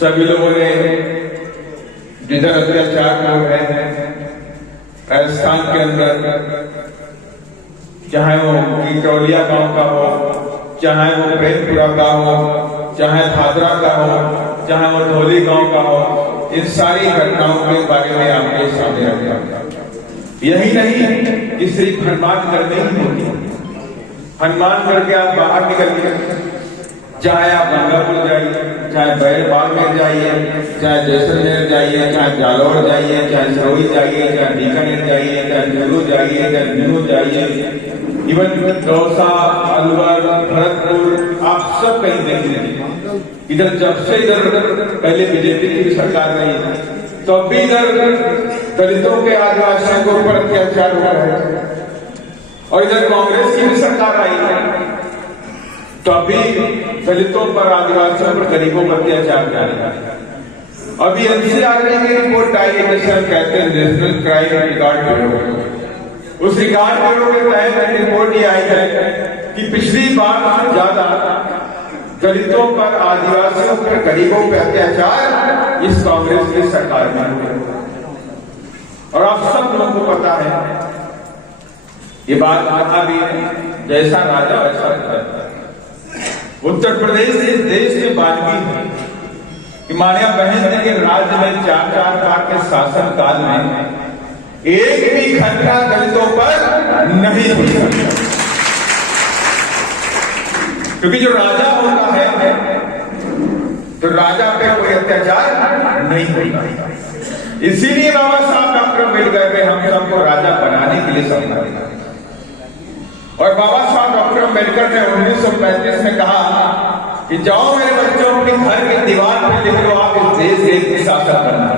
सभी लोगों ने जिधर अत्याचार हो रहे हैं राजस्थान के अंदर, चाहे वो कीटौलिया गांव का हो, चाहे वो प्रेमपुरा का हो, चाहे भादरा का हो, चाहे वो धोली गांव का हो, इन सारी घटनाओं के बारे में आपके सामने रखा। यही नहीं कि सिर्फ हनुमानगढ़ में ही होती है। हनुमानगढ़ के आप बाहर निकल के चाहे आप गंगापुर जाइए, चाहे बैरबाग में जाइए, चाहे जैसलमेर जाइए, चाहे जालौर जाइए, चाहे सरोही जाइए, चाहे बीकानेर जाइए, चाहे चूरू जाइए, चाहे न्यू जाइए, इवन दौसा, अलवर, भरतपुर, आप सब कहीं देख लेंगे। इधर जब से इधर पहले बीजेपी की सरकार रही, तो अभी इधर दलितों के आदिवासियों के ऊपर अत्याचार हुआ है, और इधर कांग्रेस की भी सरकार आई है तो अभी दलितों पर, आदिवासियों पर, गरीबों पर अत्याचार जारी है। अभी एनसीआर की रिपोर्ट आई है, जैसे हम कहते हैं नेशनल क्राइम रिकॉर्ड ब्यूरो। उस रिकॉर्ड ब्यूरो के तहत रिपोर्ट ये आई है कि पिछली बार ज्यादा दलितों पर, आदिवासियों पर, गरीबों पर अत्याचार इस कांग्रेस की सरकार में हुए। और आप सब लोगों को पता है, ये बात कहा भी है, जैसा राजा वैसा राजा। उत्तर प्रदेश इस देश के बानगी है कि मानिया बहन जी के राज्य में 4 बार के शासन काल में एक भी घटना दलितों पर नहीं हुई, क्योंकि जो राजा होता है तो राजा पे कोई अत्याचार नहीं होता। इसीलिए बाबा साहब डॉक्टर अम्बेडकर ने हम सबको राजा बनाने के लिए समझा, और बाबा साहब डॉक्टर अम्बेडकर ने 1935 में कहा कि जाओ मेरे बच्चों, अपने घर की दीवार पर लिख लो आप इस देश के एक शासक बनना।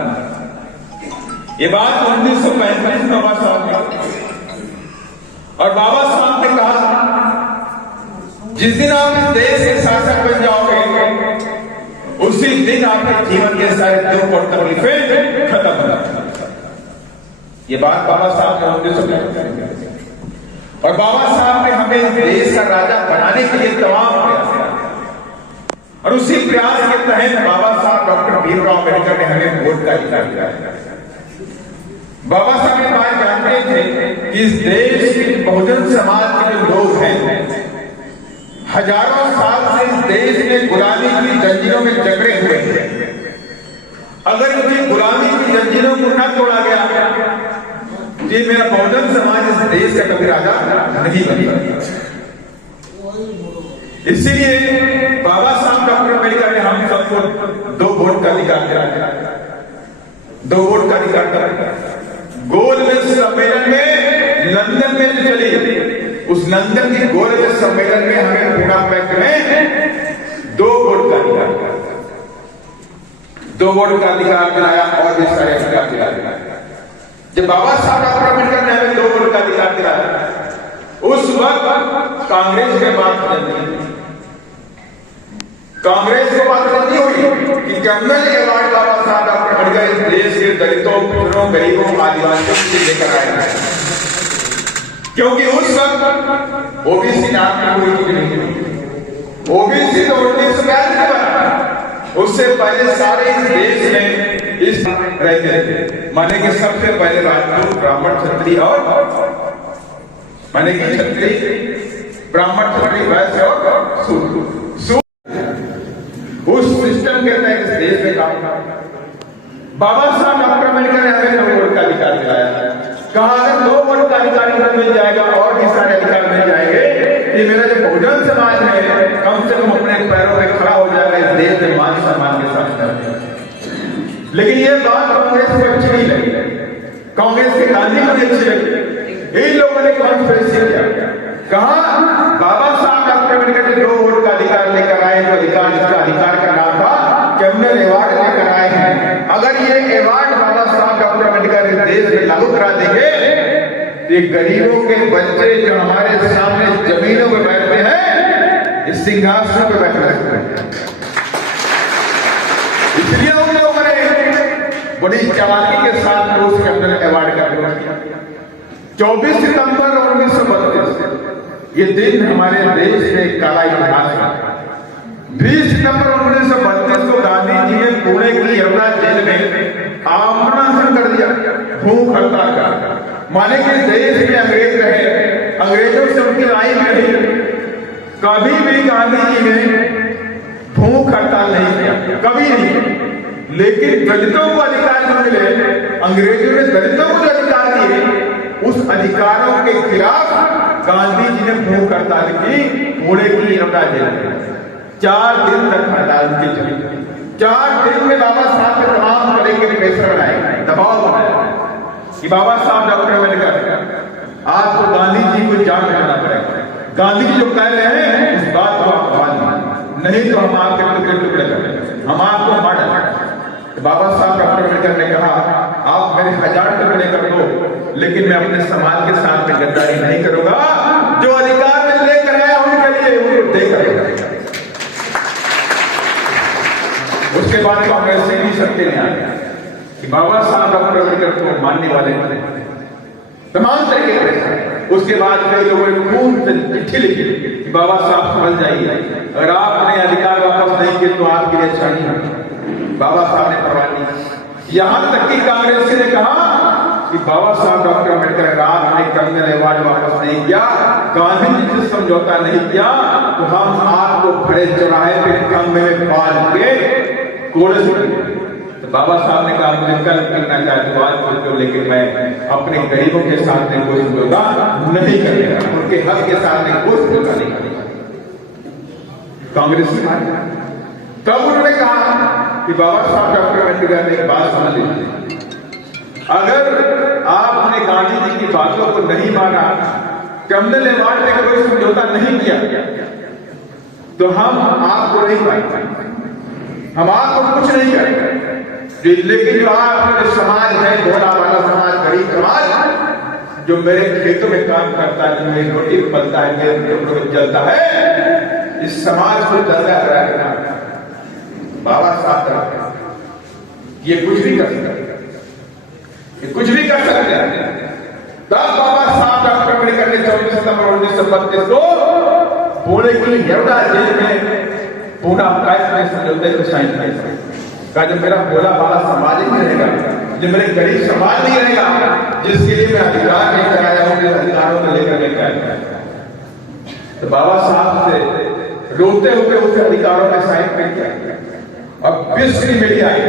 ये बात 1935 में बाबा साहब ने, और बाबा साहब ने कहा जिस दिन आप इस देश के शासक बन जाओगे उसी दिन आपके जीवन के सारे दुख और तकलीफें खत्म हो जाएंगी। ये बात बाबा साहब ने 1935 में, और बाबा साहब ने हमें इस देश का राजा बनाने के लिए तमाम प्रयास किया, और उसी प्रयास के तहत बाबा साहब डॉक्टर भीमराव अम्बेडकर ने हमें वोट का अधिकार दिया। बाबा साहब ये बात जानते थे कि इस देश के बहुजन समाज के जो लोग हैं, हजारों साल से इस देश में गुलामी की जंजीरों में जकड़े हुए हैं। अगर उनकी गुलामी की जंजीरों को न तोड़ा गया, जी मेरा बहुजन समाज इस देश का कभी राजा नहीं बनेगा। इसीलिए बाबा साहब डॉक्टर अम्बेडकर ने हम सबको 2 वोट का अधिकार दिया, 2 वोट का अधिकार दिया। गोलमेज सम्मेलन में लंदन में चली, उस लंदन की गोलमेज सम्मेलन में हमें पूना पैक्ट में 2 वोट का अधिकार दिया, 2 वोट का अधिकार दिलाया, और भी सारे अधिकार दिलाया। जब बाबा साहब डॉक्टर अम्बेडकर ने हमें 2 वोट का अधिकार दिलाया, उस वक्त कांग्रेस के बात बदलती, कांग्रेस को बात बदलती हुई कि कम्युनल अवार्ड बाबा साहब डॉक्टर अम्बेडकर इस देश के दलितों, पिछड़ों, गरीबों, आदिवासियों से लेकर आए हैं, क्योंकि उस वक्त ओबीसी नाम की कोई चीज नहीं थी। ओबीसी तो 1942 में बना, उससे पहले सारे इस देश में इस रहते थे। माने कि सबसे पहले राजपूत, ब्राह्मण, क्षत्रिय और माने कि क्षत्रिय, ब्राह्मण, क्षत्रिय, वैश्य और शूद्र। उस सिस्टम के तहत इस देश में काम बाबा साहब डॉक्टर अम्बेडकर ने हमें 2 वोट का अधिकार दिलाया। कहा अगर 2 वोट का अधिकार मिल जाएगा और भी सारे अधिकार मिल जाएंगे, ये मेरा जो बहुजन समाज है कम से कम अपने पैरों पे खड़ा हो जाएगा, इस देश में मान सम्मान के साथ। लेकिन ये बात कांग्रेस को अच्छी नहीं लगी, कांग्रेस के गांधी को नहीं अच्छी लगी। इन लोगों ने कॉन्फ्रेंस किया, कहा बाबा साहब डॉक्टर अम्बेडकर ने 2 वोट का अधिकार लेकर आए, तो अधिकार, जिसका अधिकार का नाम था कम्युनल अवार्ड लेकर आए हैं। अगर ये अवार्ड बाबा साहब डॉक्टर अम्बेडकर इस देश में लागू करा देंगे, तो गरीबों के बच्चे जो हमारे सामने जमीनों में बैठते हैं, इस सिंहासनों पर बैठ सकते हैं। इसलिए उन लोगों ने बड़ी चालाकी के साथ उस कम्युनल अवार्ड का विरोध किया। 24 सितंबर 1932 ये दिन हमारे देश में काला इतिहास है। 20 सितंबर 1932 को गांधी जी ने माने कि देश में अंग्रेज रहे, अंग्रेजों से उनकी लड़ाई में रही, कभी भी गांधी जी ने भूख हड़ताल नहीं किया, कभी नहीं। लेकिन दलितों को अधिकार जो मिले, अंग्रेजों ने दलितों को जो अधिकार दिए, उस अधिकारों के खिलाफ गांधी जी ने भूख हड़ताल की, पुणे की यमुना जेल में 4 दिन तक हड़ताल की चली। 4 दिन में बाबा साहब ने तमाम तरह के प्रेशर बनाए, दबाव बनाया कि बाबा साहब डॉक्टर अम्बेडकर आपको गांधी जी को जान लेना पड़ेगा, गांधी जी जो कह रहे हैं उस बात को आप मान नहीं तो हम आपके टुकड़े टुकड़े करेंगे, हम आपको मार डालेंगे। बाबा साहब डॉक्टर अम्बेडकर ने कहा आप मेरे 1000 टुकड़े कर दो, लेकिन मैं अपने समाज के साथ में गद्दारी नहीं करूंगा। जो अधिकार मैं लेकर आया उनके लिए उनको दे करेगा। उसके बाद कांग्रेस से भी सत्य में आ गया कि बाबा साहब डॉक्टर अम्बेडकर को मानने वाले तमाम तरीके के। उसके बाद कई लोगों ने खूब चिट्ठी लिखी कि बाबा साहब समझ जाइए, अगर आपने अधिकार वापस नहीं किए तो आपके लिए अच्छा नहीं होगा। बाबा साहब ने परवाह नहीं। यहां तक कि कांग्रेस ने कहा कि बाबा साहब डॉक्टर अम्बेडकर अगर आपने कर्नल अवार्ड वापस नहीं किया, गांधी जी से समझौता नहीं किया, तो हम आपको खड़े चौराहे पे खंभे में बांध के कोड़े छोड़ेंगे। तो बाबा साहब ने कहा मुझे कल करना चाहे तो आज बोल दो, लेकिन मैं अपने गरीबों के साथ में कोई समझौता नहीं करेगा, उनके हक के साथ में कोई समझौता नहीं करेगा। कांग्रेस ने तब उन्होंने कहा कि बाबा साहब डॉक्टर अम्बेडकर ने एक बात समझ ली, अगर आपने गांधी जी की बातों को नहीं माना, कर्नल अवार्ड में कोई समझौता नहीं किया, तो हम आपको नहीं पाएंगे, हम आपको कुछ नहीं करेंगे। लेकिन जो आप समाज है, भोला वाला समाज, गरीब समाज, जो मेरे खेतों में काम करता है, जो मेरी रोटी पलता है, मेरे कपड़ों जलता है, इस समाज को जलता रहेगा। बाबा साहब ये कुछ भी कर सकते, ये कुछ भी कर सकते हैं। तब बाबा साहब डॉक्टर अम्बेडकर ने 24 सितंबर 1932 को पुणे की यमुना जेल में पूरा फैसले समझौते को साइन किया। कहा जब मेरा भोला वाला समाज ही नहीं रहेगा, जब मेरे गरीब समाज नहीं रहेगा, जिसके लिए मैं अधिकार लेकर आया हूं, अधिकारों को लेकर लेकर आया, तो बाबा साहब से रोते हुए उस अधिकारों में साइन कर दिया। अब विश्व की मीडिया आई,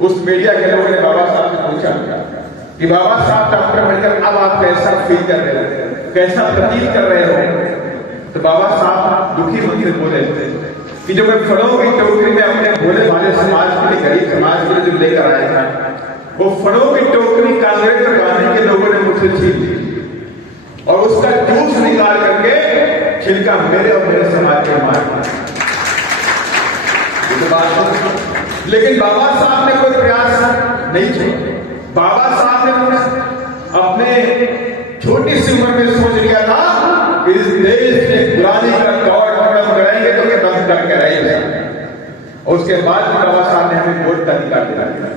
उस मीडिया के लोगों ने बाबा साहब से पूछा कि बाबा साहब डॉक्टर अम्बेडकर अब आप कैसा फील कर रहे हो, कैसा प्रतीत कर रहे हो? तो बाबा साहब दुखी मन से बोले कि जो मैं फड़ों की टोकरी में अपने भोले भाले समाज के लिए, गरीब समाज के लिए जो लेकर आया था, वो फड़ों की टोकरी कांग्रेस और गांधी के लोगों ने मुझसे छीन ली और उसका जूस निकाल करके छिलका मेरे और मेरे समाज के मार दिया। लेकिन बाबा साहब ने कोई प्रयास नहीं किया। बाबा साहब ने अपने छोटी सी उम्र में सोच लिया था कि इस देश में गुलामी का दौर खत्म करेंगे तो ये बंद करके रहेंगे। और उसके बाद बाबा साहब ने हमें वोट का अधिकार दिलाया।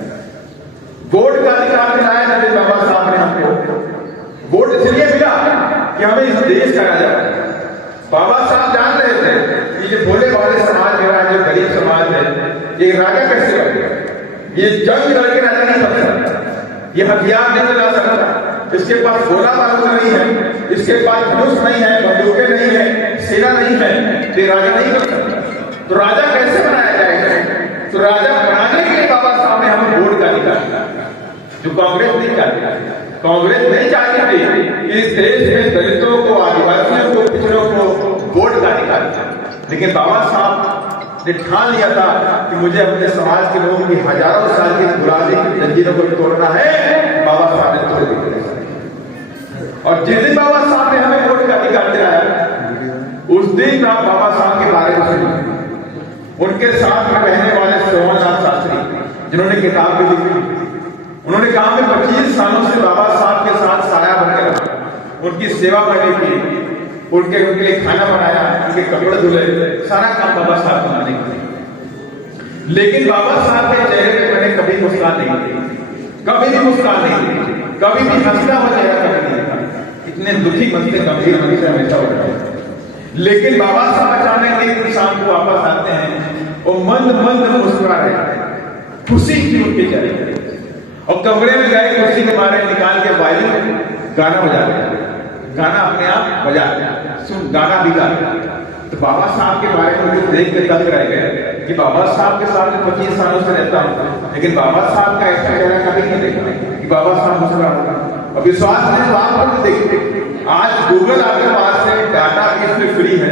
वोट का अधिकार दिलाया जब बाबा साहब ने हमको वोट इसलिए मिला कि हमें इस देश का राजा। बाबा साहब जान रहे थे कि ये भोले भाले समाज मेरा, जो गरीब समाज है, ये राजा कैसे बनेगा? ये जंग लड़के राजा नहीं बन सकता, ये हथियार नहीं चला सकता, इसके पास गोला बारूद नहीं है, इसके पास धनुष नहीं है, बंदूकें नहीं है, सेना नहीं है, ये राजा नहीं बन सकता। तो राजा कैसे बनाया जाएगा? तो राजा बनाने के लिए बाबा साहब ने हमें वोट का अधिकार दिया, जो कांग्रेस नहीं चाहती। कांग्रेस नहीं चाहती थी इस देश में दलितों को, आदिवासियों को, पिछड़ों को वोट का अधिकार दिया। लेकिन बाबा साहब ने ठान लिया था कि मुझे अपने समाज के लोगों की हजारों साल की गुलामी की जंजीरों को तोड़ना है। बाबा साहब ने तोड़ दिया। और जिस दिन बाबा साहब ने हमें वोट का अधिकार दिलाया, उस दिन आप बाबा साहब के बारे में सुनिए। उनके साथ में रहने वाले सोमनाथ शास्त्री, जिन्होंने किताब भी लिखी, उन्होंने कहा कि 25 सालों से बाबा साहब के साथ साया बनकर रखा, उनकी सेवा मैंने की, उनके लिए खाना बनाया, उनके कपड़े धुले, सारा काम बाबा साहब बनाने के। लेकिन बाबा साहब के चेहरे पे मैंने कभी मुस्कान नहीं देखी, कभी भी मुस्कान नहीं देखी, कभी भी हंसता हुआ चेहरा कभी नहीं देखा। इतने दुखी मन से, गंभीर मन से हमेशा हो रहा है। लेकिन बाबा साहब अचानक एक शाम को वापस आते हैं और मंद मंद मुस्कुरा रहे हैं, खुशी की उनके चेहरे। और कमरे में गए, कुर्सी के बारे निकाल के वायलिन गाना बजा दिया, गाना अपने आप बजा दिया, सुन गाना भी गा। तो बाबा साहब के बारे में लोग देख के दंग रह गए कि बाबा साहब के साथ 25 सालों से रहता हूं, लेकिन बाबा साहब का ऐसा चेहरा कभी नहीं देखा कि बाबा साहब मुस्कुरा रहा। और विश्वास नहीं तो आप लोग देखिए, आज गूगल आपके पास है, डाटा इसमें फ्री है,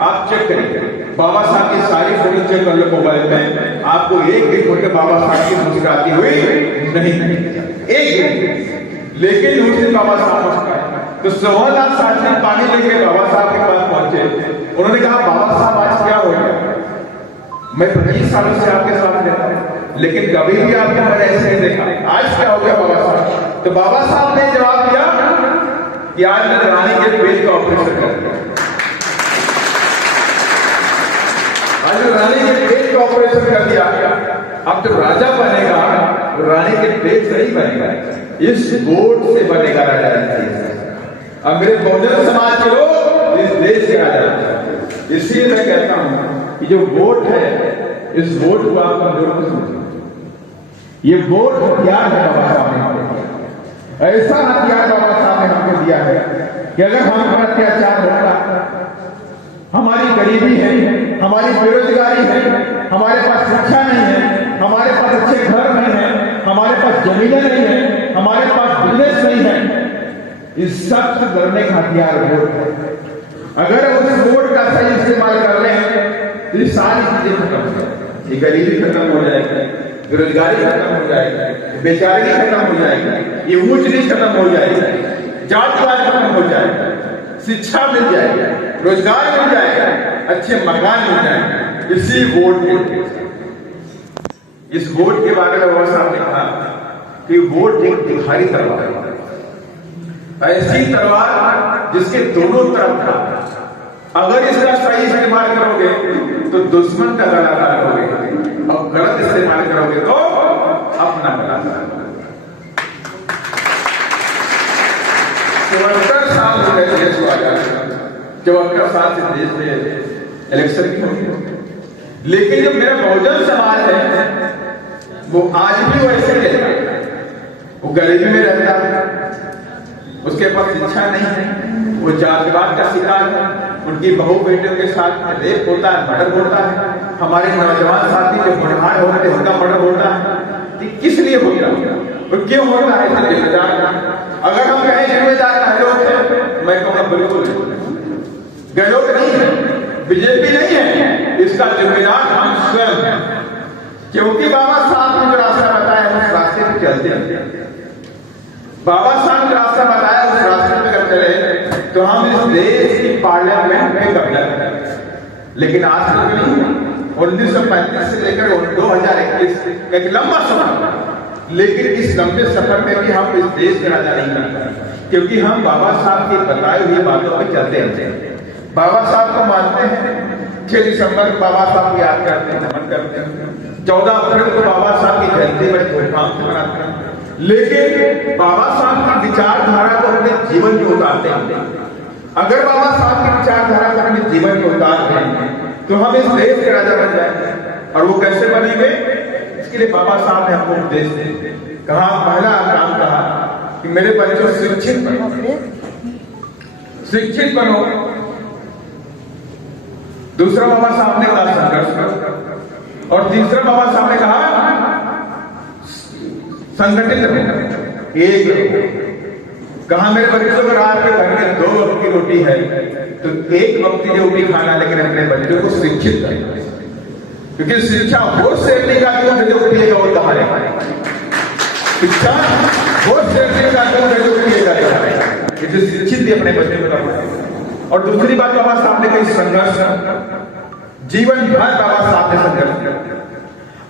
आप चेक करिए, बाबा साहब की सारी फोटो चेक कर लो मोबाइल में, आपको एक भी फोटो बाबा साहब की मुस्कुराती हुई नहीं, एक भी। लेकिन उस दिन बाबा साहब मुस्कुराए। तो 1.25 लाख साथी पानी लेके बाबा साहब के पास पहुंचे। उन्होंने कहा, बाबा साहब आज क्या हो गया? मैं 25 सालों से आपके साथ रहता हूं, लेकिन कभी भी आपने मैंने ऐसे नहीं देखा, आज क्या हो गया बाबा साहब? तो बाबा साहब ने जवाब दिया कि आज मैंने रानी के पेट का ऑपरेशन कर दिया, आज रानी के पेट का ऑपरेशन कर दिया। अब तो राजा बनेगा, रानी के पेट से ही बनेगा, इस वोट से बनेगा राजा। अंग्रेज बहुजन समाज के लोग इस देश के राजा। इसलिए मैं कहता हूं कि जो वोट है, इस वोट को आप कमजोर मत समझिए। ये वोट हथियार है बाबा साहब ने, ऐसा हथियार बाबा साहब ने हमको दिया है कि अगर हम पर अत्याचार होता, हमारी गरीबी है, हमारी बेरोजगारी है, हमारे पास शिक्षा नहीं है, हमारे पास अच्छे घर नहीं है, हमारे पास जमीनें नहीं है, हमारे पास बिजनेस नहीं है, इस सब से लड़ने का हथियार वोट है। अगर उस वोट का सही इस्तेमाल कर रहे हैं तो ये सारी चीजें खत्म हो जाएगी, ये गरीबी खत्म हो जाएगी, बेरोजगारी खत्म हो जाएगी, बेचारी खत्म हो जाएगी, ये ऊंच नीच खत्म हो जाएगी, जातिवाद खत्म हो जाएगा, शिक्षा मिल जाएगी, रोजगार मिल जाएगा, अच्छे मकान मिल जाएंगे, इसी वोट के। इस वोट के बारे में बाबा साहब ने कहा कि वोट एक तिखारी तलवार है, ऐसी तलवार जिसके दोनों तरफ था, अगर इसका सही इस्तेमाल करोगे तो दुश्मन का गला काटोगे, और गलत इस्तेमाल करोगे तो अपना गला काटोगे। 74 साल हो गए देश को आजाद, 74 साल से देश में इलेक्शन की होगी, लेकिन जो मेरा बहुजन समाज है वो आज भी वैसे रहता है, वो गरीबी में रहता है, उसके पास शिक्षा नहीं है, वो जातिवाद का शिकार है, उनकी बहू बेटियों के साथ रेप होता है, मर्डर होता है, हमारे नौजवान साथी जो बुढ़ाड़ होते हैं उनका मर्डर होता है। किस लिए होता है और क्यों होता है? इसका जिम्मेदार, अगर हम कहें जिम्मेदार गहलोत है, मैं कहूँगा बिल्कुल गहलोत नहीं है, बीजेपी नहीं है, इसका जिम्मेदार हम स्वयं हैं, क्योंकि बाबा साहब ने जो रास्ता बताया उस रास्ते पर चलते हैं। बाबा साहब ने रास्ता बताया उस रास्ते पे अगर चले तो हम इस देश की पार्लियामेंट में कब्जा करें। लेकिन आज तक नहीं, 1935 से लेकर 2021 एक लंबा सफर, लेकिन इस लंबे सफर में भी हम इस देश के राजा नहीं बन पाए, क्योंकि हम बाबा साहब की बताई हुई बातों पर चलते रहते हैं। बाबा साहब को मानते हैं, 6 दिसंबर को बाबा साहब को याद करते हैं, नमन करते हैं, 14 अप्रैल को बाबा साहब की जयंती बड़ी धूमधाम से मनाते हैं, लेकिन बाबा साहब की विचारधारा को अपने जीवन में उतारते हैं। अगर बाबा साहब की विचारधारा को अपने जीवन में उतारते हैं तो हम इस देश के राजा बन जाएंगे। और वो कैसे बनेंगे? इसके लिए बाबा साहब ने हमको उपदेश दिए, कहा पहला काम कहा कि मेरे बच्चों शिक्षित बनो, शिक्षित बनो। दूसरा बाबा साहब ने कहा संघर्ष करो, और तीसरा बाबा साहब ने कहा संगठित रहो, एक। कहा मेरे बच्चों को रात के घर में 2 वक्त की रोटी है तो 1 वक्त की रोटी खाना, लेकिन अपने बच्चों को शिक्षित करें, क्योंकि शिक्षा वो शेरनी का दूध है जो पिएगा वो कहारेगा, शिक्षा वो शेरनी का दूध है जो पिएगा इसे शिक्षित भी अपने बच्चे को रखना। और दूसरी बात बाबा साहब ने कही संघर्ष, जीवन भर बाबा साहब ने संघर्ष किया।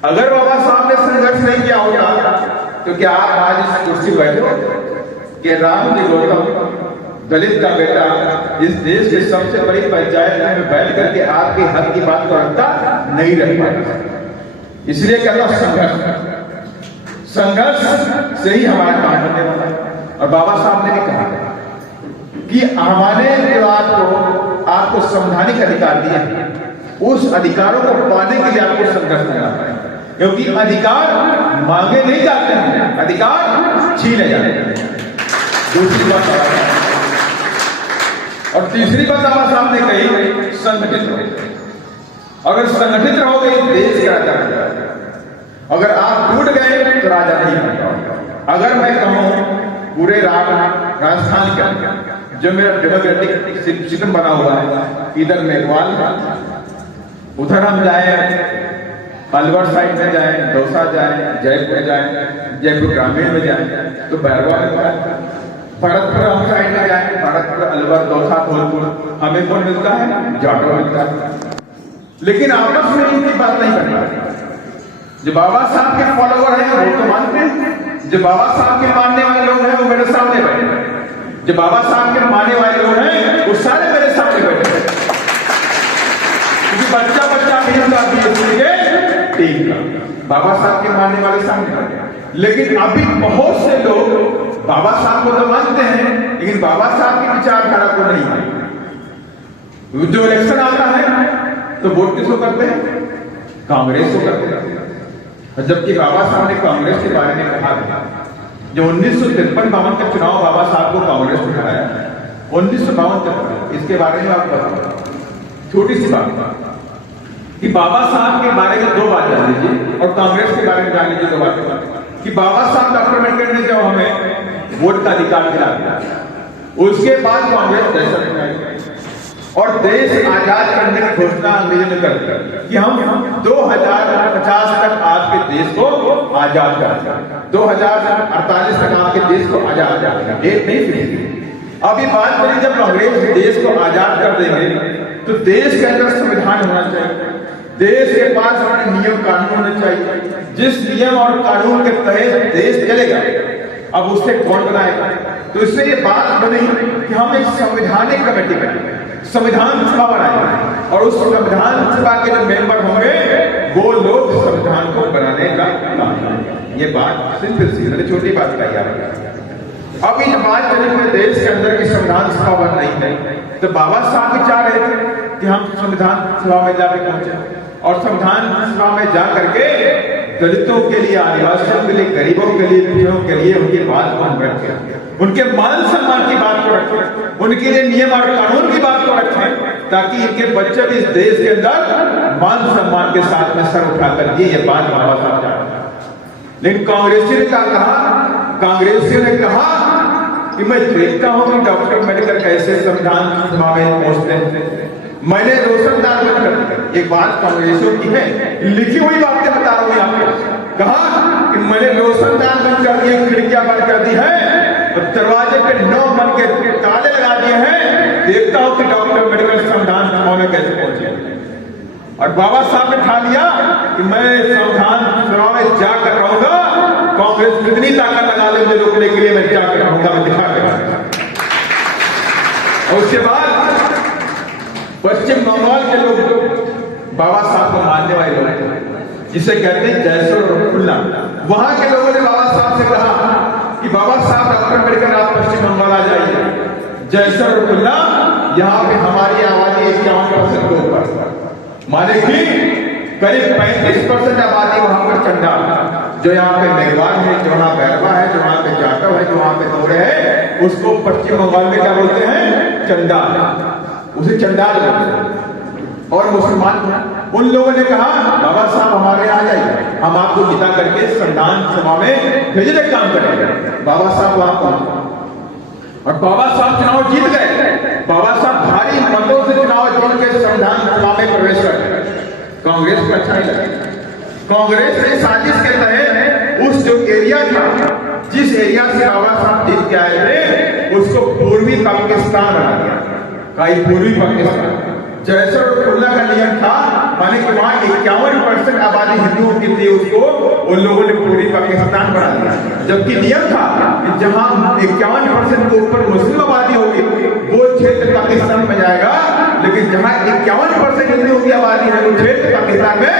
अगर बाबा साहब ने संघर्ष नहीं किया होता तो क्या आप आज इस कुर्सी बैठे हो कि राम जी गौतम दलित का बेटा इस देश की सबसे बड़ी पंचायत में बैठ करके आपके हक की बात को रखता नहीं रह पाता। इसलिए कहता संघर्ष, संघर्ष से ही हमारा काम होने वाला है। और बाबा साहब ने भी कहा कि हमारे जो आपको समझाने का अधिकार दिया है, उस अधिकारों को पाने के लिए आपको संघर्ष करना है, क्योंकि अधिकार मांगे नहीं जाते हैं, अधिकार छीने जाते हैं। दूसरी बात और तीसरी बात बाबा साहब ने कही, संगठित रहो। अगर संगठित रहोगे देश का राजा बन जाएगा। अगर आप टूट गए तो राजा नहीं बन जाओगे। अगर मैं कहूं पूरे राजस्थान के अंदर जो मेरा डेमोक्रेटिक सिस्टम बना हुआ है, इधर मेघवाल, उधर हम जाए अलवर साइड में जाए, दौसा जाए, जयपुर जाए, जयपुर ग्रामीण में जाए तो बैरवा मिलता है। भरतपुर हम साइड में जाए, भरतपुर, अलवर, दौसा, धौलपुर, हमें कौन मिलता है? जाटो मिलता है। लेकिन आपस में इनकी बात नहीं करना। जो बाबा साहब के फॉलोवर हैं वो तो मानते हैं, जो बाबा साहब के मानने वाले लोग हैं वो मेरे सामने बैठे हैं, जो बाबा साहब के मानने वाले लोग हैं वो सारे मेरे सामने बैठे हैं। क्योंकि बच्चा बच्चा भीम का टीम का बाबा साहब के मानने वाले सामने बैठे हैं। लेकिन अभी बहुत से लोग बाबा साहब को तो मानते हैं लेकिन बाबा साहब की विचारधारा को नहीं मानते। जो इलेक्शन आता है तो वोट किसको करते हैं? कांग्रेस को करते हैं। जबकि बाबा साहब ने कांग्रेस के बारे में कहा था, जो 1953-52 का चुनाव बाबा साहब को कांग्रेस ने हराया, 1952 इसके बारे में आपको बताओ। छोटी सी बात कि बाबा साहब के बारे में 2 बात जान लीजिए और कांग्रेस के बारे में जान लीजिए 2 बातें। कि बाबा साहब डॉक्टर अम्बेडकर ने जब हमें वोट का अधिकार दिला दिया, उसके बाद कांग्रेस और देश आजाद करने की घोषणा अंग्रेजों ने कर दी कि हम 2050 तक आपके देश को आजाद करेंगे, 2048 तक आपके देश को आजाद करेंगे। डेट नहीं फिक्स। अभी बात करें जब अंग्रेज देश को आजाद कर देंगे तो देश के अंदर संविधान होना चाहिए, देश के पास अपने नियम कानून होने चाहिए, जिस नियम और कानून के तहत देश चलेगा। अब उससे कौन बनाएगा? तो इससे ये बात बनी कि हम एक संवैधानिक कमेटी बनाएंगे, संविधान सभा बनाएंगे और उस संविधान सभा के जो मेंबर होंगे वो लोग संविधान को बनाने का काम करेंगे। ये बात सिंपल सी, मैंने छोटी बात कही आपको। अब ये बात चली पूरे देश के अंदर की संविधान सभा बन रही है तो बाबा साहब भी चाह रहे थे कि हम संविधान सभा में जाके पहुंचे और संविधान सभा में जा करके दलितों के लिए, आदिवासियों के लिए, गरीबों के लिए, पिछड़ों के लिए उनकी बात को हम रखें, उनके मान सम्मान की बात को रखें, उनके लिए नियम और कानून की बात को रखें, ताकि इनके बच्चे भी इस देश के अंदर मान सम्मान के साथ में सर उठा कर ये बात बाबा साहब चाहते हैं। लेकिन कांग्रेसियों ने क्या कहा? कांग्रेसियों ने कहा कि मैं देखता हूं कि डॉक्टर अम्बेडकर कैसे संविधान सभा में पहुंचते हैं। मैंने रोशनदान कर एक बात कांग्रेसियों की है, लिखी हुई बातें बता रहा हूं आपको। कहा कि मैंने रोशनदान बंद कर दिया, खिड़कियां बंद कर दी है, तो दरवाजे पे 9 बन के ताले लगा दिए हैं। देखता हूं कि डॉक्टर अम्बेडकर संविधान सभा में कैसे पहुंचे। और बाबा साहब ने ठान लिया कि मैं संविधान सभा में जाकर रहूंगा, कांग्रेस कितनी ताकत लगा ले मुझे रोकने के लिए, मैं जाकर रहूंगा, मैं दिखा के रहूंगा। और उसके बाद पश्चिम बंगाल के लोग बाबा साहब को मानने वाले लोग, जिसे कहते हैं जयसर और खुल्ला, वहां के लोगों ने बाबा साहब से कहा कि बाबा साहब डॉक्टर अम्बेडकर आप पश्चिम बंगाल आ जाइए, जयसर और खुल्ला यहाँ पे हमारी आबादी 51% के ऊपर, माने कि करीब 35% आबादी वहां पर चंडाल, जो यहाँ पे मेघवाल है, जो वहां बैरवा है, जो वहां पे जाटव है, जो वहां पे दोहरे है, उसको पश्चिम बंगाल में क्या बोलते हैं? चंडाल, उसे चंडाल बोलते हैं। और मुसलमान उन लोगों ने कहा बाबा साहब हमारे यहाँ आ जाइए, हम आपको जिता करके संविधान सभा में भेजने का काम करेंगे। बाबा साहब वहां पहुंचे और बाबा साहब चुनाव जीत गए। बाबा साहब भारी मतों से चुनाव जीत के संविधान सभा में प्रवेश कर गए। कांग्रेस को अच्छा नहीं लगा। कांग्रेस ने साजिश के तहत उस जो एरिया था, जिस एरिया से बाबा साहब जीत के आए थे, उसको पूर्वी पाकिस्तान बना दिया। पूर्वी पाकिस्तान जैसर और खुल्ला का नियम था, माने कि वहां 51% आबादी हिंदुओं की थी, उसको उन लोगों ने पूर्वी पाकिस्तान बना दिया। जबकि नियम था कि जहां 51% के ऊपर मुस्लिम आबादी होगी वो क्षेत्र पाकिस्तान में जाएगा, लेकिन जहां 51% हिंदुओं की आबादी है वो क्षेत्र पाकिस्तान में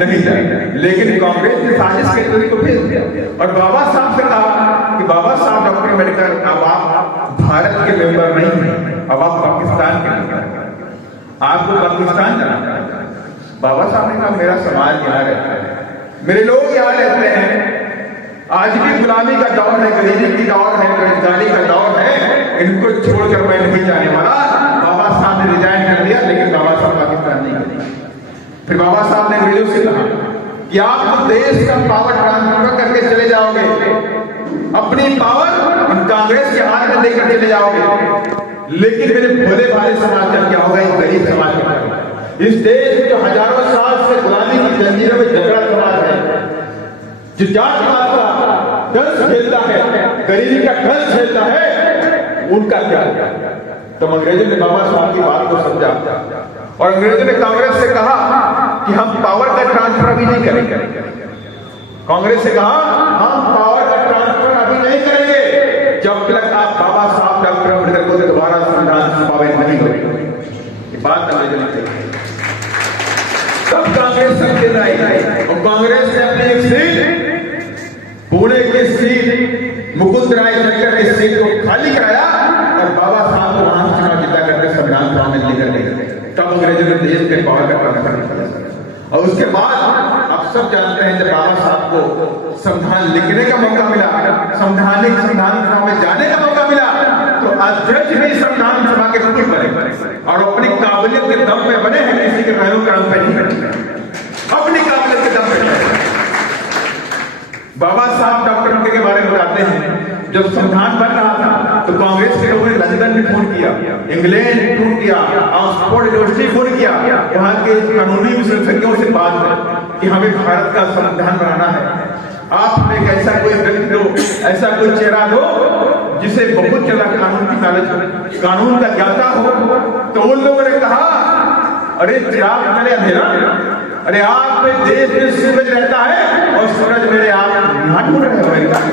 नहीं जाएगा। लेकिन कांग्रेस ने साजिश करके उसको भेज दिया और बाबा साहब से कहा कि बाबा साहब डॉक्टर अम्बेडकर अब आप भारत के मेंबर नहीं है, अब आप पाकिस्तान के मेंबर हैं, आपको पाकिस्तान जाना है। बाबा साहब ने कहा मेरा समाज यहाँ रहता है, मेरे लोग यहाँ रहते हैं, आज भी गुलामी का दौर है, गरीबी की दौर है, बेरोजगारी का दौर है। इनको छोड़कर मैं नहीं जाने वाला। बाबा साहब ने रिजाइन कर दिया, लेकिन बाबा साहब पाकिस्तान नहीं गए। फिर बाबा साहब ने अंग्रेजों से कहा कि आप तो देश का पावर ट्रांसफर करके चले जाओगे, अपनी पावर कांग्रेस के हाथ में लेकर चले जाओगे, लेकिन मेरे भोले भाले समाज का क्या होगा, इस गरीब समाज का? इस देश में जो हजारों साल से गुलामी की जंजीरों में झगड़ा समाज है, जो जात पात का डर झेलता है, गरीबी का डर झेलता है, उनका क्या? तो अंग्रेजों ने बाबा साहब की बात को समझा और अंग्रेजों ने कांग्रेस से कहा कि हम पावर का ट्रांसफर अभी नहीं करेंगे। कांग्रेस से कहा हम पावर का ट्रांसफर अभी नहीं करेंगे जब तक आप बाबा साहब डॉक्टर अम्बेडकर को दोबारा संविधान सभा में नहीं करेंगे। ये बात अंग्रेजों ने कही। तब कांग्रेस सत्ता में आई और कांग्रेस ने अपनी एक सीट, पुणे की सीट, मुकुंद राय चक्कर की सीट को खाली कराया और बाबा साहब को वहां चुनाव जीता करके संविधान सभा में लेकर गए। तब अंग्रेजों ने देश के पावर का ट्रांसफर किया और उसके बाद आप सब जानते हैं जब बाबा साहब को संविधान लिखने का मौका मिला, संविधान सभा में जाने का मौका मिला, तो अध्यक्ष भी संविधान सभा के पूर्व बने और अपनी काबिलियत के दम पे बने हैं, किसी के रहनुम काम पे नहीं बने, अपनी काबिलियत के दम पे। बाबा साहब डॉक्टर अम्बेडकर के बारे में बताते हैं जब संविधान बन रहा था तो कांग्रेस के लोगों ने लंदन में फोन किया, इंग्लैंड फोन किया, ऑक्सफोर्ड यूनिवर्सिटी फोन किया, वहां के कानूनी विशेषज्ञों से बात कर कि हमें भारत का संविधान बनाना है, आप हमें एक ऐसा कोई व्यक्ति दो, ऐसा कोई चेहरा दो जिसे बहुत ज्यादा कानून की नॉलेज हो, कानून का ज्ञाता हो। तो उन लोगों ने कहा अरे चिराग मैंने अंधेरा, अरे आप में देश में सूरज रहता है और सूरज मेरे आप यहां ढूंढ रहे हैं अमेरिका में,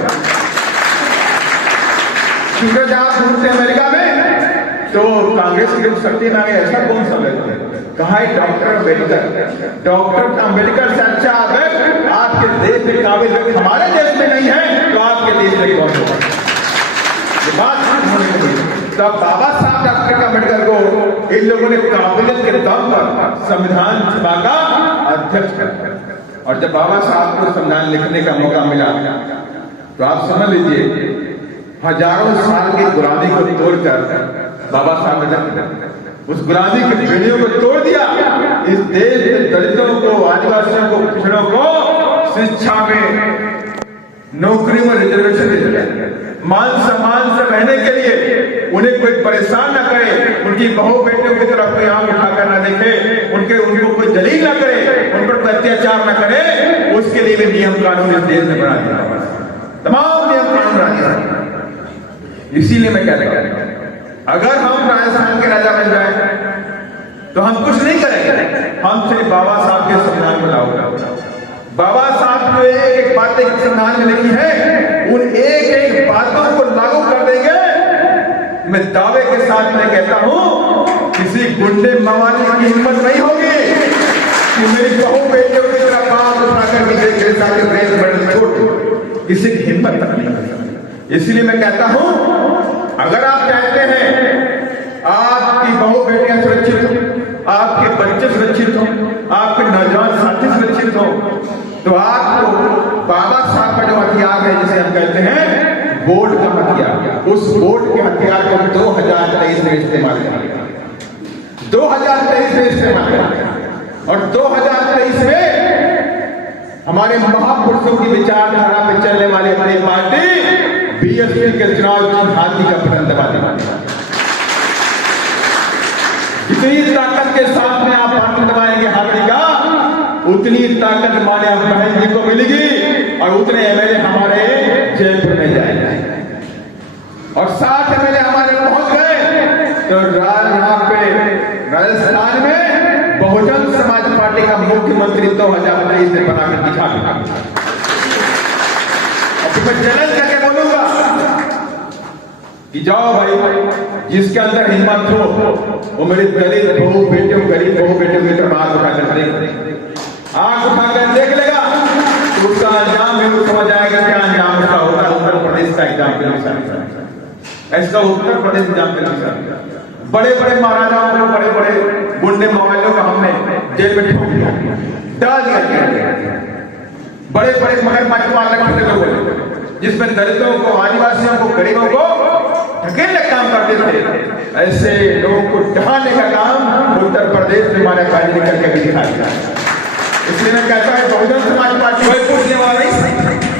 सूरज आप ढूंढते हैं अमेरिका में। तो कांग्रेस की जब शक्ति में आ गई, ऐसा कौन सा व्यक्ति? कहा है डॉक्टर अम्बेडकर। डॉक्टर अम्बेडकर से अच्छा अगर आपके देश में काबिल व्यक्ति हमारे देश में नहीं है तो आपके देश में कौन होगा? ये बात होने को हुई। तब बाबा साहब डॉक्टर अम्बेडकर को इन लोगों ने काबिलियत के दम पर संविधान सभा का अध्यक्ष कर, और जब बाबा साहब को संविधान लिखने का मौका मिला तो आप समझ लीजिए हजारों साल की गुलामी को तोड़कर बाबा साहब ने उस गुलामी की बेड़ियों को तोड़ दिया। इस देश में दलितों को, आदिवासियों को, पिछड़ों को शिक्षा में, नौकरी में रिजर्वेशन दे दिया, मान सम्मान से रहने के लिए उन्हें कोई परेशान न करे, उनकी बहू बेटियों की तरफ कोई आंख उठाकर न देखे, उनको कोई जलील न करे, उन पर कोई अत्याचार न करे, उसके लिए भी नियम कानून इस देश में बना दिया, तमाम नियम कानून बना दिया। इसीलिए मैं कहता हूं अगर हम राजस्थान के राजा बन जाए तो हम कुछ नहीं करेंगे, हम सिर्फ बाबा साहब के संविधान को लागू करेंगे। बाबा साहब जो एक एक बातें संविधान में लिखी है उन एक एक बातों को लागू कर देंगे। मैं दावे के साथ मैं कहता हूं किसी गुंडे मवाली की हिम्मत नहीं होगी कि मेरी बहू बेटियों की तरफ हाथ उठाकर किसी की हिम्मत तक नहीं होगी। इसलिए मैं कहता हूं अगर आप चाहते हैं आपकी बहू बेटियां सुरक्षित हो, आपके बच्चे सुरक्षित हो, आपके नौजवान साथी सुरक्षित हो, तो आपको बाबा साहब का जो हथियार है जिसे हम कहते हैं वोट का हथियार, उस वोट के हथियार को 2023 में इस्तेमाल करेंगे, 2023 में इस्तेमाल करेंगे। और 2023 में हमारे महापुरुषों की विचारधारा पे चलने वाली अपनी पार्टी बीएसपी के चुनाव की हाथी का बटन दबा देगा। जितनी ताकत के साथ में आप बटन दबाएंगे हाथी का, उतनी ताकत हमारे बहन जी को मिलेगी और उतने एमएलए हमारे जयपुर में जाएंगे। और 60 एमएलए हमारे पहुंच गए तो यहां पे राजस्थान में बहुजन समाज पार्टी का मुख्यमंत्री 2023 से बनाकर दिखा देगा। मैं चैलेंज करके बोलूंगा कि जाओ भाई, जिसके अंदर हिम्मत हो वो मेरी दलित बहू बेटियों, गरीब बहू बेटियों की तरफ आंख उठाकर देख लेगा तो उसका अंजाम भी समझ आएगा क्या अंजाम उसका होगा। उत्तर प्रदेश का एग्जाम के अनुसार ऐसा उत्तर प्रदेश एग्जाम के अनुसार बड़े बड़े महाराजाओं को, बड़े बड़े गुंडे मवालियों का हमने जेल में ठोक दिया, डाल दिया, बड़े बड़े मगरमच्छ वाले लोगों जिसमें दलितों को, आदिवासियों को, गरीबों को ढकेलने का काम करते थे, ऐसे लोगों को ढहाने का काम उत्तर प्रदेश में हमारे गांधी ने करके भी दिखाया। इसलिए मैं कहता है बहुजन समाज पार्टी कोई पूछने वाली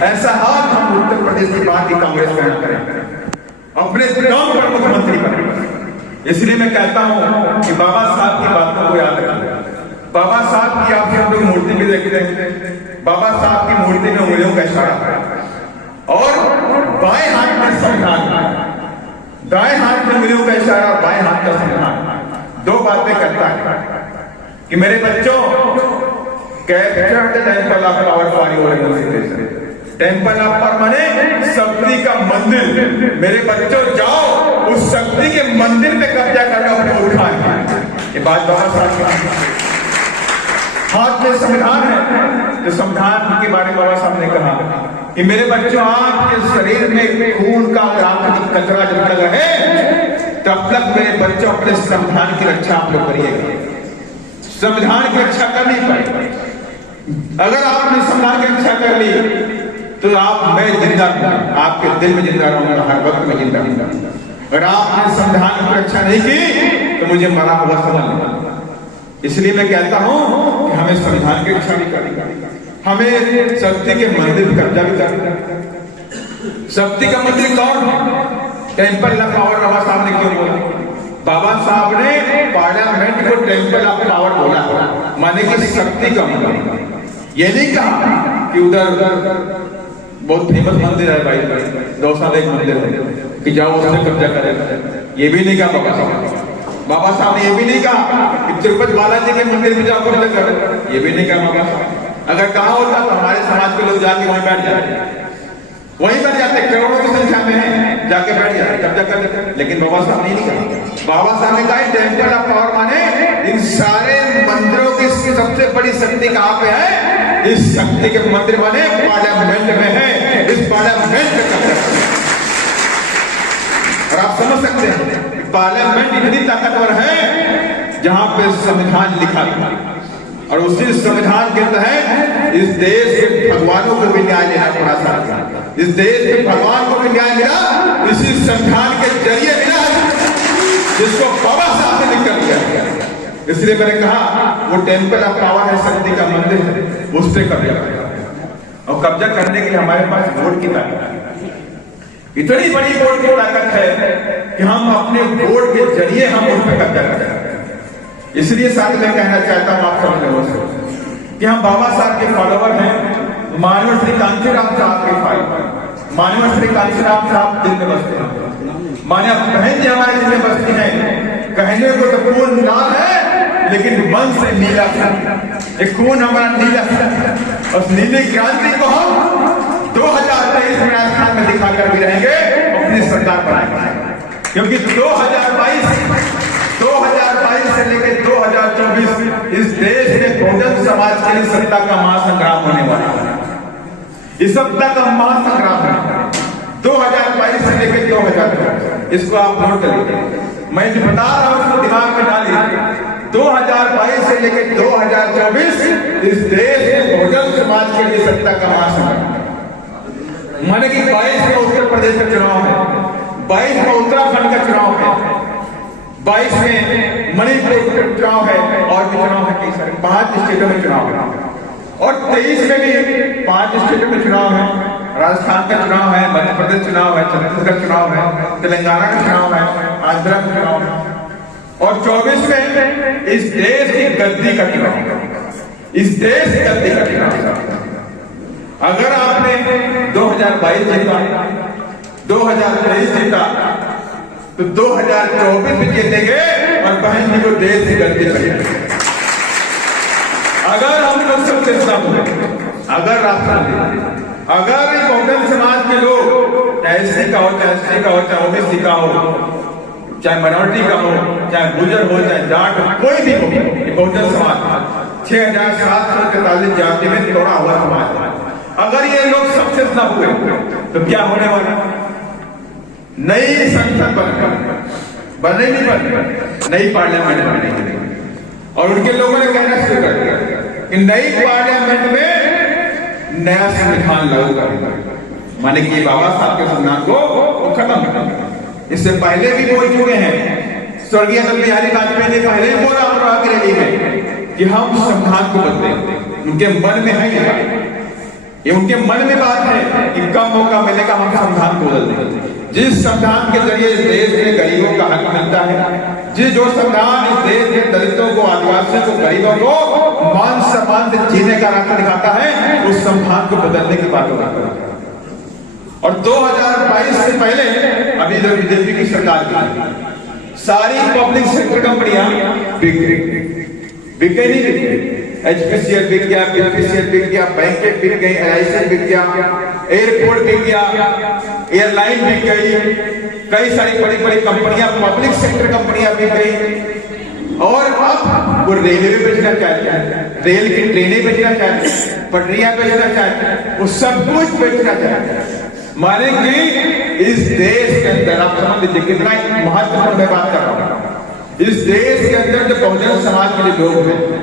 ऐसा हाल हम उत्तर प्रदेश की बात की कांग्रेस में न करें, अपने गांव पर मुख्यमंत्री बने। इसलिए मैं कहता हूं कि बाबा साहब की बातों को याद रखें। बाबा साहब की आप हम लोग मूर्ति भी देखते हैं, बाबा साहब की मूर्ति में उंगलियों का इशारा है और बाएं हाथ में संविधान, दाएं हाथ में उंगलियों का इशारा, बाएं हाथ का संविधान, दो बातें करता है कि मेरे बच्चों temple of power for your education, temple of power माने शक्ति का मंदिर। मेरे बच्चों जाओ उस शक्ति के मंदिर पे कब्जा कर लो अपने उठाए। ये बात बाबा साहब की हाथ में संविधान है। तो संविधान के बारे में बाबा साहब ने कहा कि मेरे बच्चों आपके शरीर में खून का और आंखों की कचरा जब तक है तब तक मेरे बच्चों अपने संविधान की रक्षा आप लोग करिएगा। संविधान की रक्षा करनी पड़ेगी। अगर आपने संविधान की रक्षा कर ली तो आप, मैं जिंदा रहूंगा, आपके दिल में जिंदा रहूंगा, हर वक्त में जिंदा रहूंगा। अगर आपने संविधान की रक्षा नहीं की तो मुझे मरा हुआ समझ लेना। इसलिए मैं कहता हूं कि हमें संविधान की रक्षा भी करनी, हमें शक्ति के मंदिर पर कब्जा भी करना। शक्ति का मंदिर कौन है? टेम्पल ऑफ पावर बाबा साहब ने क्यों बोला? बाबा साहब ने पार्लियामेंट को टेम्पल ऑफ पावर बोला, माने कि शक्ति का मंदिर। ये नहीं कहा कि उधर बहुत फेमस मंदिर है भाई, दौसा में एक मंदिर है कि जाओ उससे कब्जा करें, ये भी नहीं कहा बाबा साहब। बाबा साहब ने ये भी नहीं कहा कि तिरुपति बालाजी के मंदिर में जाओ कब्जा करें, ये भी नहीं कहा बाबा साहब। अगर कहा होता तो हमारे समाज के लोग जाके वहीं बैठ जाते, वहीं बैठ जाते, करोड़ों की संख्या में है, जाके बैठ जाते, कब्जा कर लेते। लेकिन बाबा साहब ने नहीं कहा। बाबा साहब ने कहा टेम्पल ऑफ पावर माने इन सारे मंदिरों की सबसे बड़ी शक्ति कहां पे है? इस शक्ति के मंदिर माने पार्लियामेंट में है, इस पार्लियामेंट में कब्जा। और आप समझ सकते हैं पार्लियामेंट इतनी ताकतवर है जहां पे संविधान लिखा था और उसी संविधान के तहत इस देश के भगवानों को भी न्याय देना पड़ा था। इस देश के भगवान को भी न्याय मिला इसी संविधान के जरिए मिला, जिसको बाबा साहब ने लिख कर दिया। इसलिए मैंने कहा वो टेम्पल ऑफ पावर है, शक्ति का मंदिर है, उस पर कब्जा करें। और कब्जा करने के लिए हमारे पास वोट की ताकत है, इतनी बड़ी वोट की ताकत है कि हम अपने वोट के जरिए हम उस पर कब्जा कर सकते हैं। इसलिए साथ में कहना चाहता हूं आप सब लोगों से कि हम बाबा साहब के फॉलोवर हैं। मानव श्री कांशीराम साहब के फॉलोवर, मानव श्री कांशीराम साहब दिल में बसते हैं, माने बहन जी हमारे दिल में बसती हैं। कहने को तो खून लाल है लेकिन मन से नीला था, एक खून हमारा नीला था। उस नीली क्रांति को हम 2023 में राजस्थान में दिखाकर भी रहेंगे, अपनी सरकार बनाएंगे। क्योंकि 2022 से लेकर 2024 इस देश में बहुजन समाज के लिए सत्ता का महासंग्राम होने वाला है। इस सत्ता का महासंग्राम है 2022 से लेकर 2024। इसको आप नोट कर लीजिए, मैं जो बता रहा हूं उसको दिमाग में डालिए। 2022 से लेकर 2024 इस देश में बहुजन समाज के लिए सत्ता का महासंग्राम। माने कि 22 में उत्तर प्रदेश का चुनाव है, 22 में उत्तराखंड का चुनाव है, 22 में मणिपुर का चुनाव है और भी चुनाव है, कई सारे 5 स्टेटों में चुनाव है। और 23 में भी 5 स्टेटों में चुनाव है, राजस्थान का चुनाव है, मध्य प्रदेश चुनाव है, छत्तीसगढ़ चुनाव है, तेलंगाना का चुनाव है, आंध्र का चुनाव है। और 24 में इस देश की गद्दी का चुनाव, इस देश की गद्दी का चुनाव। अगर आपने 2022 जीता, 2023 जीता तो 2024 में जीतेंगे और बहन जी को देश की गद्दी करेंगे। अगर हम लोग सबसे हुए, अगर रास्ता अगर बहुजन समाज के लोग चाहे एससी का हो, चाहे एसटी का हो, चाहे ओबीसी का हो, चाहे माइनॉरिटी का हो, चाहे गुर्जर हो, चाहे जाट हो, कोई भी हो, बहुजन समाज 6743 जाति में तोड़ा हुआ समाज, अगर ये लोग सक्सेस ना हुए तो क्या होने वाला? नई संसद बने नहीं बने, नई पार्लियामेंट बनेगी। और उनके लोगों ने कहना शुरू कर दिया कि नई पार्लियामेंट में नया संविधान लागू करेंगे। माने कि बाबा साहब के संविधान को वो खत्म कर। इससे पहले भी बोल चुके हैं, स्वर्गीय अटल बिहारी वाजपेयी ने पहले भी बोला अमरोहा की रैली में कि हम संविधान को बदलें। उनके मन में है ये उनके मन में बात है कि कम मौका मिलेगा हम संविधान को बदल देंगे। जिस संविधान के जरिए इस देश में गरीबों का हक मिलता है, जो संविधान इस देश में दलितों को, आदिवासियों को, गरीबों को मान सम्मान से जीने का रास्ता दिखाता है, उस संविधान को बदलने की बात होती है। और 2022 से पहले अभी जो बीजेपी की सरकार की सारी पब्लिक सेक्टर कंपनियां बिक गई, HPCL बिक गया, BPCL बिक गया, बैंकें बिक गई, LIC बिक गया, एयरपोर्ट बिक गया, एयरलाइन बिक गई, कई सारी बड़ी बड़ी कंपनियां, पब्लिक सेक्टर कंपनियां बिक गई। और अब वो रेलवे बेचना चाहते हैं, रेल की ट्रेनें बेचना चाहते हैं, पटरियां बेचना चाहते हैं, वो सब कुछ बेचना चाहते हैं। माने कि इस देश के अंदर आप समझ लीजिए कितना महत्वपूर्ण मैं बात कर रहा हूं। इस देश के अंदर जो बहुजन समाज के जो लोग हैं,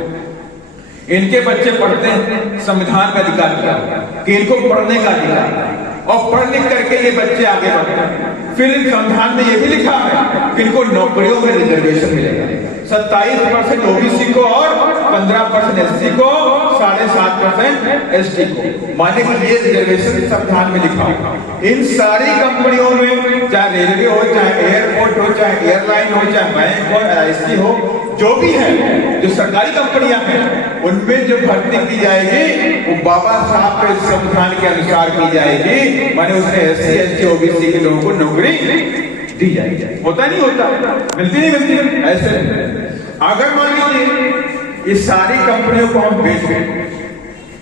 इनके बच्चे पढ़ते हैं, संविधान का अधिकार दिया कि इनको पढ़ने का अधिकार, और पढ़ लिख करके ये बच्चे आगे बढ़ते हैं। फिर संविधान में ये भी लिखा है कि इनको नौकरियों में रिजर्वेशन मिलेगा, 27% OBC को और 15% SC को, 7.5% ST को। माने कि ये रिजर्वेशन संविधान में लिखा है। इन सारी कंपनियों में, चाहे रेलवे हो, चाहे एयरपोर्ट हो, चाहे एयरलाइन हो, चाहे बैंक हो, LIC हो, जो भी है, जो सरकारी कंपनियां हैं, उनमें जो भर्ती की जाएगी वो बाबा साहब के संविधान के अनुसार की जाएगी। माने उसमें SC ST OBC के लोगों को नौकरी दी जाएगी। होता नहीं होता, मिलती नहीं मिलती ऐसे। अगर मान लीजिए इस सारी कंपनियों को हम बेच दें,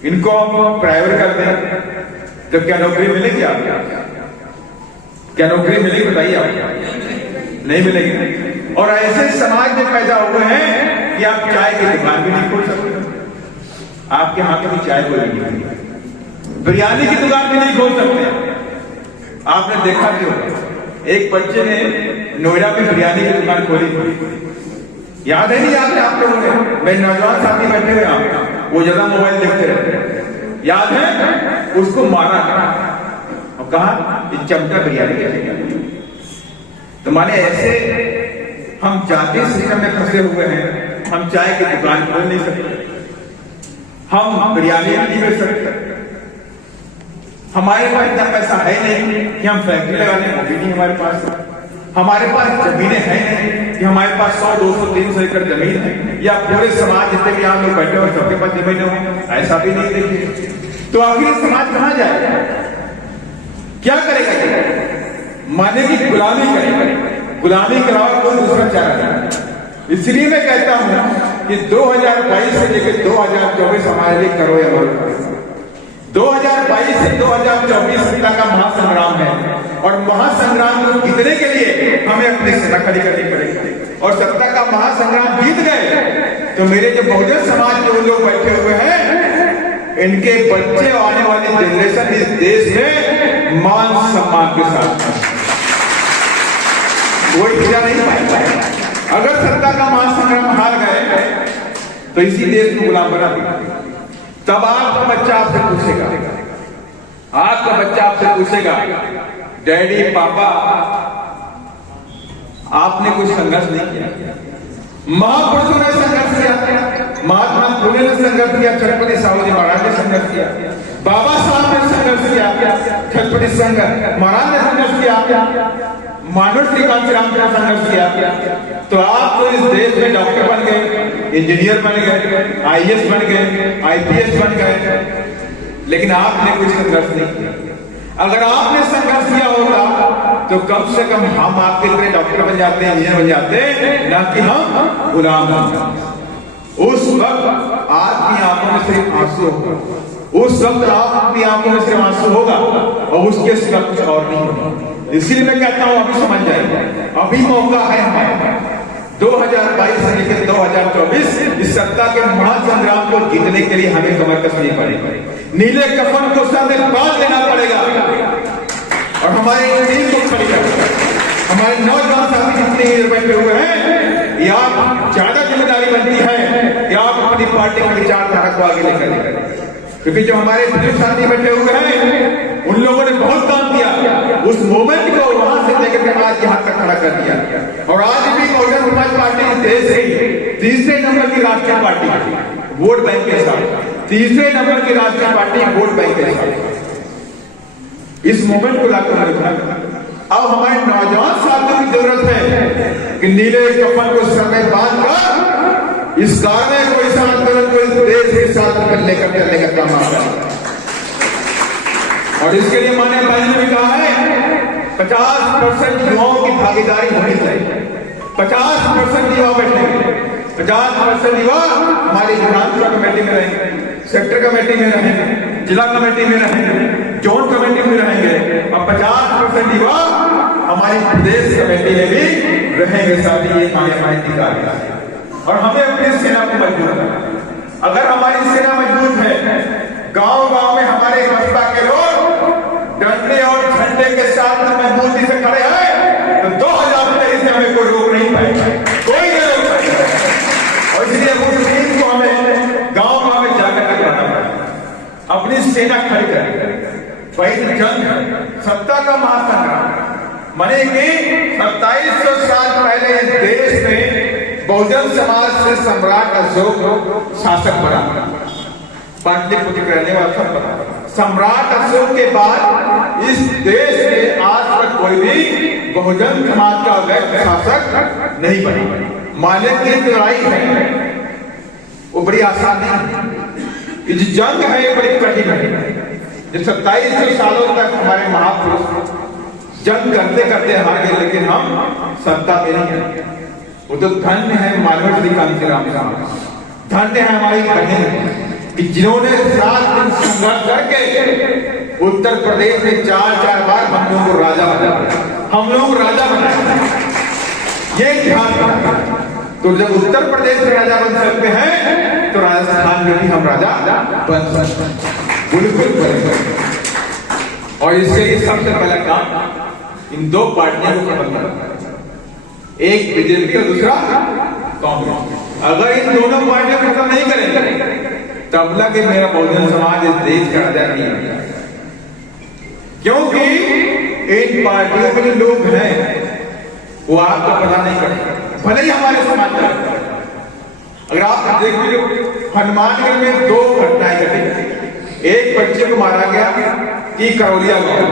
इनको हम प्राइवेट कर दें, तो क्या नौकरी मिलेगी आपको? क्या नौकरी मिलेगी बताइए आप? नहीं मिलेगी। और ऐसे समाज में पैदा हुए हैं कि आप चाय की दुकान भी नहीं खोल सकते, आपके हाथ में चाय बोलेगी, बिरयानी की दुकान भी नहीं खोल सकते। आपने देखा क्यों? एक बच्चे ने नोएडा में बिरयानी की दुकान खोली थी, याद है नहीं याद है आप लोगों ने? मेरे नौजवान साथी बैठे हुए आप, वो ज्यादा मोबाइल देखते रहते, याद है? उसको मारा और कहा ये चमचा बिरयानी कैसे? तो माने ऐसे हम जाति सिस्टम में फंसे हुए हैं। हम चाय की दुकान खोल नहीं सकते, हम बिरयानी नहीं बेच सकते, हमारे पास इतना पैसा है नहीं कि हम फैक्ट्री लगा लें, वो भी नहीं हमारे पास। हमारे पास जमीनें हैं नहीं कि हमारे पास 100, 200, 300 एकड़ जमीन है, या पूरे समाज जितने भी आप लोग बैठे हो सबके पास जमीन हो, ऐसा भी नहीं देखिए। तो आखिर समाज कहां जाएगा? क्या करेगा? माने की गुलामी करेगा, गुलामी के अलावा कोई दूसरा चारा नहीं। इसलिए मैं कहता हूं कि 2022 से लेकर 2024 हमारे लिए करो या मरो। 2022 से 2024 तक का महासंग्राम है, और महासंग्राम को जीतने के लिए हमें अपनी सेना खड़ी करनी पड़ेगी। और सत्ता का महासंग्राम जीत गए तो मेरे जो बहुजन समाज के लोग बैठे हुए हैं, इनके बच्चे आने वाली जनरेशन इस देश में मान सम्मान के साथ कोई पूजा नहीं पाएगा। अगर सत्ता का महासंग्राम हार गए तो इसी देश को गुलाम बना देगा। तब आपका बच्चा आपसे पूछेगा, आपका बच्चा आपसे पूछेगा, डैडी पापा आपने कुछ संघर्ष नहीं किया? महापुरुषों ने संघर्ष किया, महात्मा फुले ने संघर्ष किया, छत्रपति शिवाजी महाराज ने संघर्ष किया, बाबा साहब ने संघर्ष किया, छत्रपति महाराज ने संघर्ष किया, मानव श्रीकांत राम ने संघर्ष किया। तो आप तो इस देश में डॉक्टर बन गए, इंजीनियर बन गए, IAS बन गए, IPS बन गए, लेकिन आपने कुछ संघर्ष नहीं किया। अगर आपने संघर्ष किया होता तो कम से कम हम आपके तरह डॉक्टर बन जाते, इंजीनियर बन जाते, ना कि हम गुलाम बन जाते। उस वक्त आपकी आंखों में सिर्फ आंसू होगा, उस वक्त आपकी आंखों में सिर्फ आंसू होगा, और उसके सिवा कुछ और नहीं होगा। इसलिए मैं कहता हूं अभी समझ जाए, अभी मौका है हमारे। 2022 से लेकर 2024 इस सत्ता के महासंग्राम को जीतने के लिए हमें कमर कसनी पड़ेगी, नीले कफन को सर में बांध लेना पड़ेगा, और हमारे टीम को खड़ी करना। हमारे नौजवान साथी जितने बैठे हुए हैं, या ज्यादा जिम्मेदारी बनती है कि आप अपनी पार्टी की विचारधारा को आगे लेकर, क्योंकि जो हमारे बुजुर्ग साथी बैठे हुए हैं उन लोगों ने बहुत उस मोमेंट को वहां से लेकर के आज यहाँ तक खड़ा कर दिया। और आज भी बहुजन समाज पार्टी देश से तीसरे नंबर की राष्ट्रीय पार्टी वोट बैंक के साथ, तीसरे नंबर की राष्ट्रीय पार्टी वोट बैंक के साथ इस मोमेंट को लाकर रखा। अब हमारे नौजवान साथियों की जरूरत है कि नीले कफन को सर में बांधकर इस कार्य को, इस आंदोलन को इस देश के साथ लेकर चलने का काम आता है। और इसके लिए माननीय भाई ने भी कहा है 50% युवाओं की भागीदारी होनी चाहिए। 50% युवा बैठेंगे, 50% युवा हमारी विधानसभा कमेटी में रहेंगे, सेक्टर कमेटी में रहेंगे, जिला कमेटी में रहेंगे, जोन कमेटी में रहेंगे और 50% युवा हमारी प्रदेश कमेटी में भी रहेंगे। साथ ही ये हमारे अधिकारी और हमें अपनी सेना को मजबूत करना। अगर हमारी सेना मजबूत है, गांव-गांव में हमारे बसपा के लोग डंडे और झंडे के साथ मजबूती से खड़े हैं तो 2023 से हमें कोई रोक नहीं पाएगा, कोई नहीं रोक पाएगा। और इसलिए उस चीज को हमें गांव-गांव में जाकर करना पड़ेगा, अपनी सेना खड़ी करें। भाई जंग सत्ता का महासंग्राम माने कि 2700 साल पहले इस देश में बहुजन समाज से सम्राट अशोक शासक बना, पाटलिपुत्र रहने वाला सब बना। सम्राट अशोक के बाद इस देश में आज तक कोई भी बहुजन समाज का व्यक्ति शासक नहीं बना। मालिक की लड़ाई है वो बड़ी आसान नहीं, ये जो जंग है ये बड़ी कठिन है। जो 2700 सालों तक हमारे महापुरुष जंग करते करते हार गए, लेकिन हम सत्ता में नहीं है। वो तो धन्य है मानव श्री कांशीराम साहब, धन्य है हमारी बहन कि जिन्होंने 7 दिन संघर्ष करके उत्तर प्रदेश में 4-4 बार हम लोगों को राजा बनाया, हम लोग राजा बनाए। ये ध्यान रखना, तो जब उत्तर प्रदेश में राजा बन सकते हैं तो राजस्थान में भी हम राजा बन सकते हैं, बिल्कुल बन सकते। और इसके लिए सबसे पहला काम इन दो पार्टियों को खत्म करना, एक बीजेपी का दूसरा कांग्रेस। अगर इन दोनों पार्टियों को खत्म नहीं करेंगे तब लगे मेरा बहुजन समाज इस देश का राजा नहीं है। क्योंकि इन पार्टियों में जो लोग हैं वो आपका पता नहीं करते, भले ही हमारे समाज का। अगर आप देखिए हनुमानगढ़ में 2 घटनाएं घटी, एक बच्चे को मारा गया कि करौलिया गांव,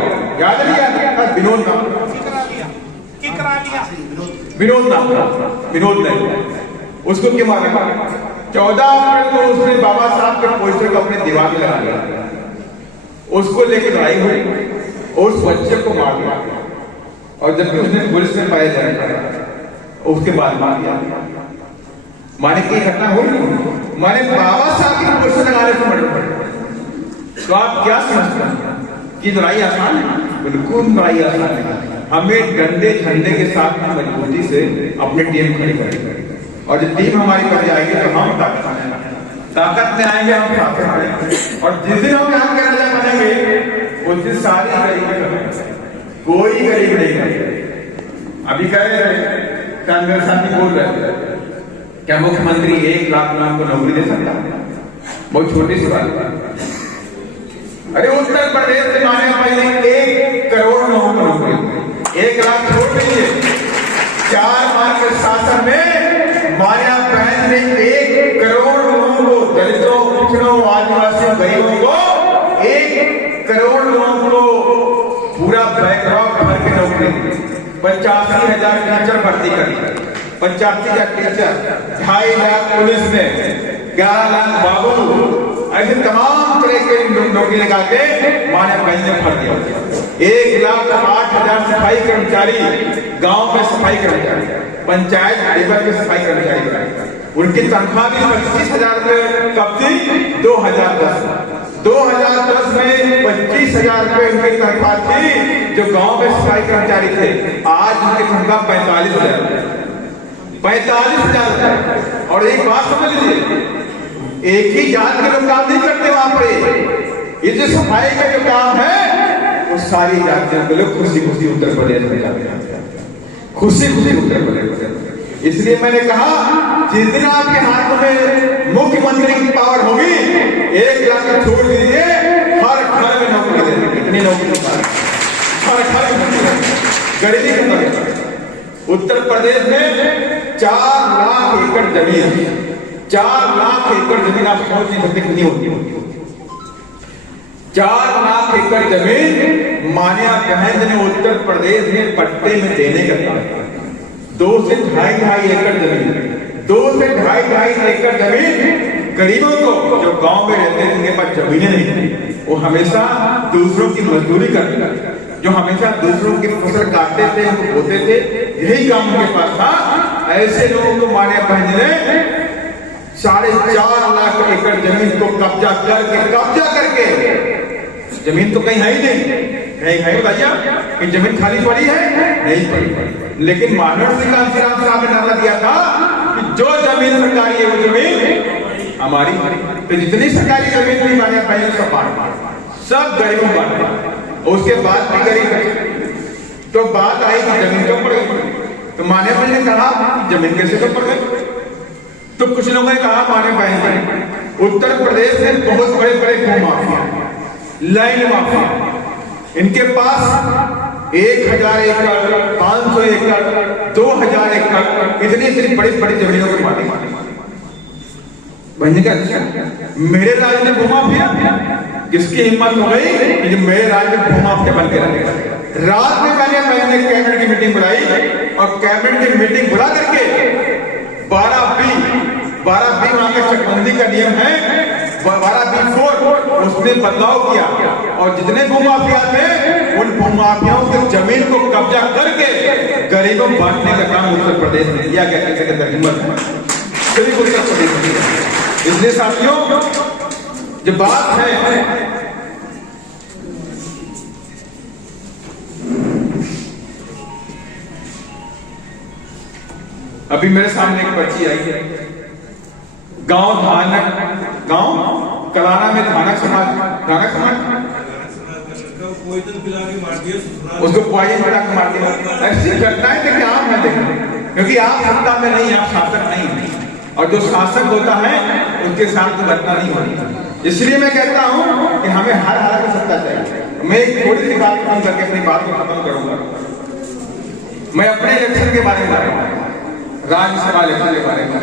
याद नहीं याद? विनोद नाम, विनोद नहीं, उसको क्यों मारा? 14 अप्रैल को उसने बाबा साहब के पोस्टर को अपने दीवार में लगा दिया, उसको लेकर लड़ाई हुई और उस बच्चे को मार दिया। और जब उसने पुलिस में पाया जाएगा उसके बाद मार दिया। माने की घटना हुई, माने बाबा साहब की पोस्टर लगाने से मर गए। तो आप क्या समझते हैं कि लड़ाई आसान है? बिल्कुल लड़ाई आसान है। हमें डंडे झंडे के साथ मजबूती से अपनी टीम खड़ी करें, और जब टीम हमारी कर जाएगी तो हम ताकत में आएंगे, हम साथ आएंगे। और जिस दिन हम यहाँ के राजा बनेंगे उस दिन सारी गरीबी करेंगे, कोई गरीब नहीं करेगा। अभी कह रहे थे कांग्रेस साथी बोल रहे थे क्या मुख्यमंत्री 1 लाख लोगों को नौकरी दे सकता है? बहुत छोटी सी बात है। अरे उत्तर प्रदेश से माने पहले 1 करोड़ लोगों को नौकरी, 1 लाख छोड़ दीजिए, 4 माह के शासन में माया बहन ने 1 करोड़ लोगों को, दलितों, पिछड़ों, आदिवासियों, गरीबों को 1 करोड़ लोगों को पूरा बैकलॉग भर के नौकरी दी। 85,000 टीचर भर्ती करी, 85,000 टीचर, 2.5 लाख पुलिस में, 11 लाख बाबू, ऐसे तमाम तरह के नौकरी लगा के माने बहन ने भर दिया। 1,08,000 सफाई कर्मचारी, गांव में सफाई कर्मचारी, पंचायत लेवल के सफाई कर्मचारी, उनकी तनख्वाह भी 25,000 रुपए कब थी? 2010 में 25,000 रुपए उनकी तनख्वाह थी जो गांव में सफाई कर्मचारी थे। आज उनकी तनख्वाह 45,000 रुपए। और एक बात समझ लीजिए, एक ही जात के लोग काम नहीं करते वहां पे, ये जो सफाई का जो काम है वो सारी जातियों के लोग खुशी खुशी उत्तर प्रदेश में जाते हैं, खुशी खुशी उत्तर प्रदेश। इसलिए मैंने कहा जिस दिन आपके हाथों में मुख्यमंत्री की पावर होगी 1 लाख छोड़ दीजिए, हर घर में नौकरी देंगे। कितनी नौकरी? हर घर में गरीबी खत्म करें। उत्तर प्रदेश में 4 लाख एकड़ जमीन, 4 लाख एकड़ जमीन आप सोच नहीं सकते कितनी होती। 4 लाख एकड़ जमीन मान्या बहन ने उत्तर प्रदेश में पट्टे में देने का काम किया। 2 से 2.5 एकड़ जमीन, 2 से 2.5 एकड़ जमीन गरीबों को जो गांव में रहते थे उनके पास जमीनें नहीं थी, वो हमेशा दूसरों की मजदूरी करते थे, जो हमेशा दूसरों की फसल काटते थे, बोते थे, यही काम उनके पास था। ऐसे लोगों को मान्या बहन ने 4.5 लाख एकड़ जमीन को कब्जा करके, जमीन तो कहीं है ही नहीं, कहीं है भैया कि जमीन खाली पड़ी है, नहीं पड़ी। लेकिन मानव सिंह कांशीराम साहब ने नारा दिया था कि जो जमीन सरकारी है वो जमीन हमारी। तो जितनी सरकारी जमीन थी मान्या बहन सब बांट, सब गरीबों बांट। उसके बाद भी गरीब तो बात आई कि जमीन कब पड़ गई, तो मान्या बहन ने कहा जमीन कैसे कब पड़ गई। तो कुछ लोगों ने कहा मान्या बहन उत्तर प्रदेश में बहुत बड़े बड़े भूमाफिया, लैंड माफिया, इनके पास 1000 एकड़, 500 एकड़, 2000 एकड़, इतनी बड़ी बड़ी जमीनों के मालिक बनने का। मेरे राज्य में भूमाफिया, किसकी हिम्मत हो गई कि जो मेरे राज्य में भूमाफिया बन के रहेगा। रात में मैंने कैबिनेट की मीटिंग बुलाई और कैबिनेट की मीटिंग बुला करके 12B वहां का चकबंदी का नियम है, 12B4 उसने बदलाव किया और जितने भूमाफिया थे उन भूमाफियाओं की जमीन को कब्जा करके गरीबों को बांटने का काम उत्तर प्रदेश में किया गया। हिम्मत उत्तर प्रदेश में। इसलिए साथियों जो बात है, अभी मेरे सामने एक पर्ची आई है, गांव कलाना में धानक समाज उसको पॉइजन पिला के मार दिया। ऐसी घटनाएं देखिए आप न देखें, क्योंकि आप सत्ता में नहीं, आप शासक नहीं, और जो शासक होता है उनके साथ तो घटना नहीं होती। इसलिए मैं कहता हूं कि हमें हर हालत में सत्ता चाहिए। मैं एक थोड़ी सी बात खत्म करके अपनी बात को खत्म करूंगा। मैं अपने इलेक्शन के बारे में बता रहा हूं, राज्यसभा इलेक्शन के बारे में।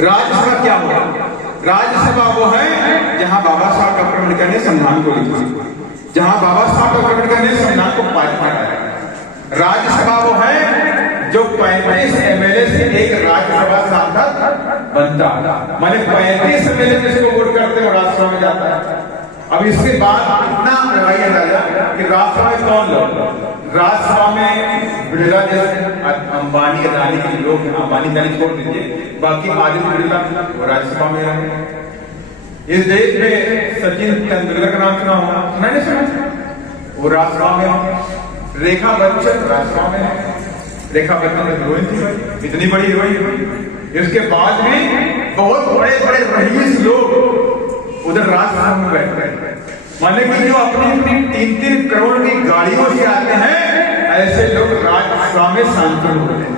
राज्यसभा क्या हुआ? राज्यसभा वो है जहां बाबा साहब डॉक्टर अम्बेडकर ने संविधान को लिखा, जहां बाबा साहब डॉक्टर अम्बेडकर ने संविधान को पाया। राज्यसभा वो है जो 35 MLA से एक राज्यसभा सांसद बनता, माने 35 MLA जिसको वोट करते हैं राज्यसभा में जाता है। अब इसके बाद इतना लगाइए अंदाजा कि राज्यसभा में कौन लोग, राज्यसभा में बिरला जैसे अंबानी अदानी के लोग, अंबानी अदानी छोड़ दीजिए, बाकी आदित्य बिरला राज्यसभा में रहे। इस देश में सचिन तेंदुलकर का नाम सुना होगा, सुना नहीं सुना? वो राज्यसभा में। रेखा बच्चन राज्यसभा में, रेखा बच्चन हीरोइन थी, इतनी बड़ी हीरोइन। इसके बाद भी बहुत बड़े बड़े रईस लोग उधर राज्यसभा में बैठ रहे, माने कि जो अपनी 3-3 करोड़ की गाड़ियों से आते हैं, ऐसे लोग राज्यसभा में सांसद हो रहे हैं।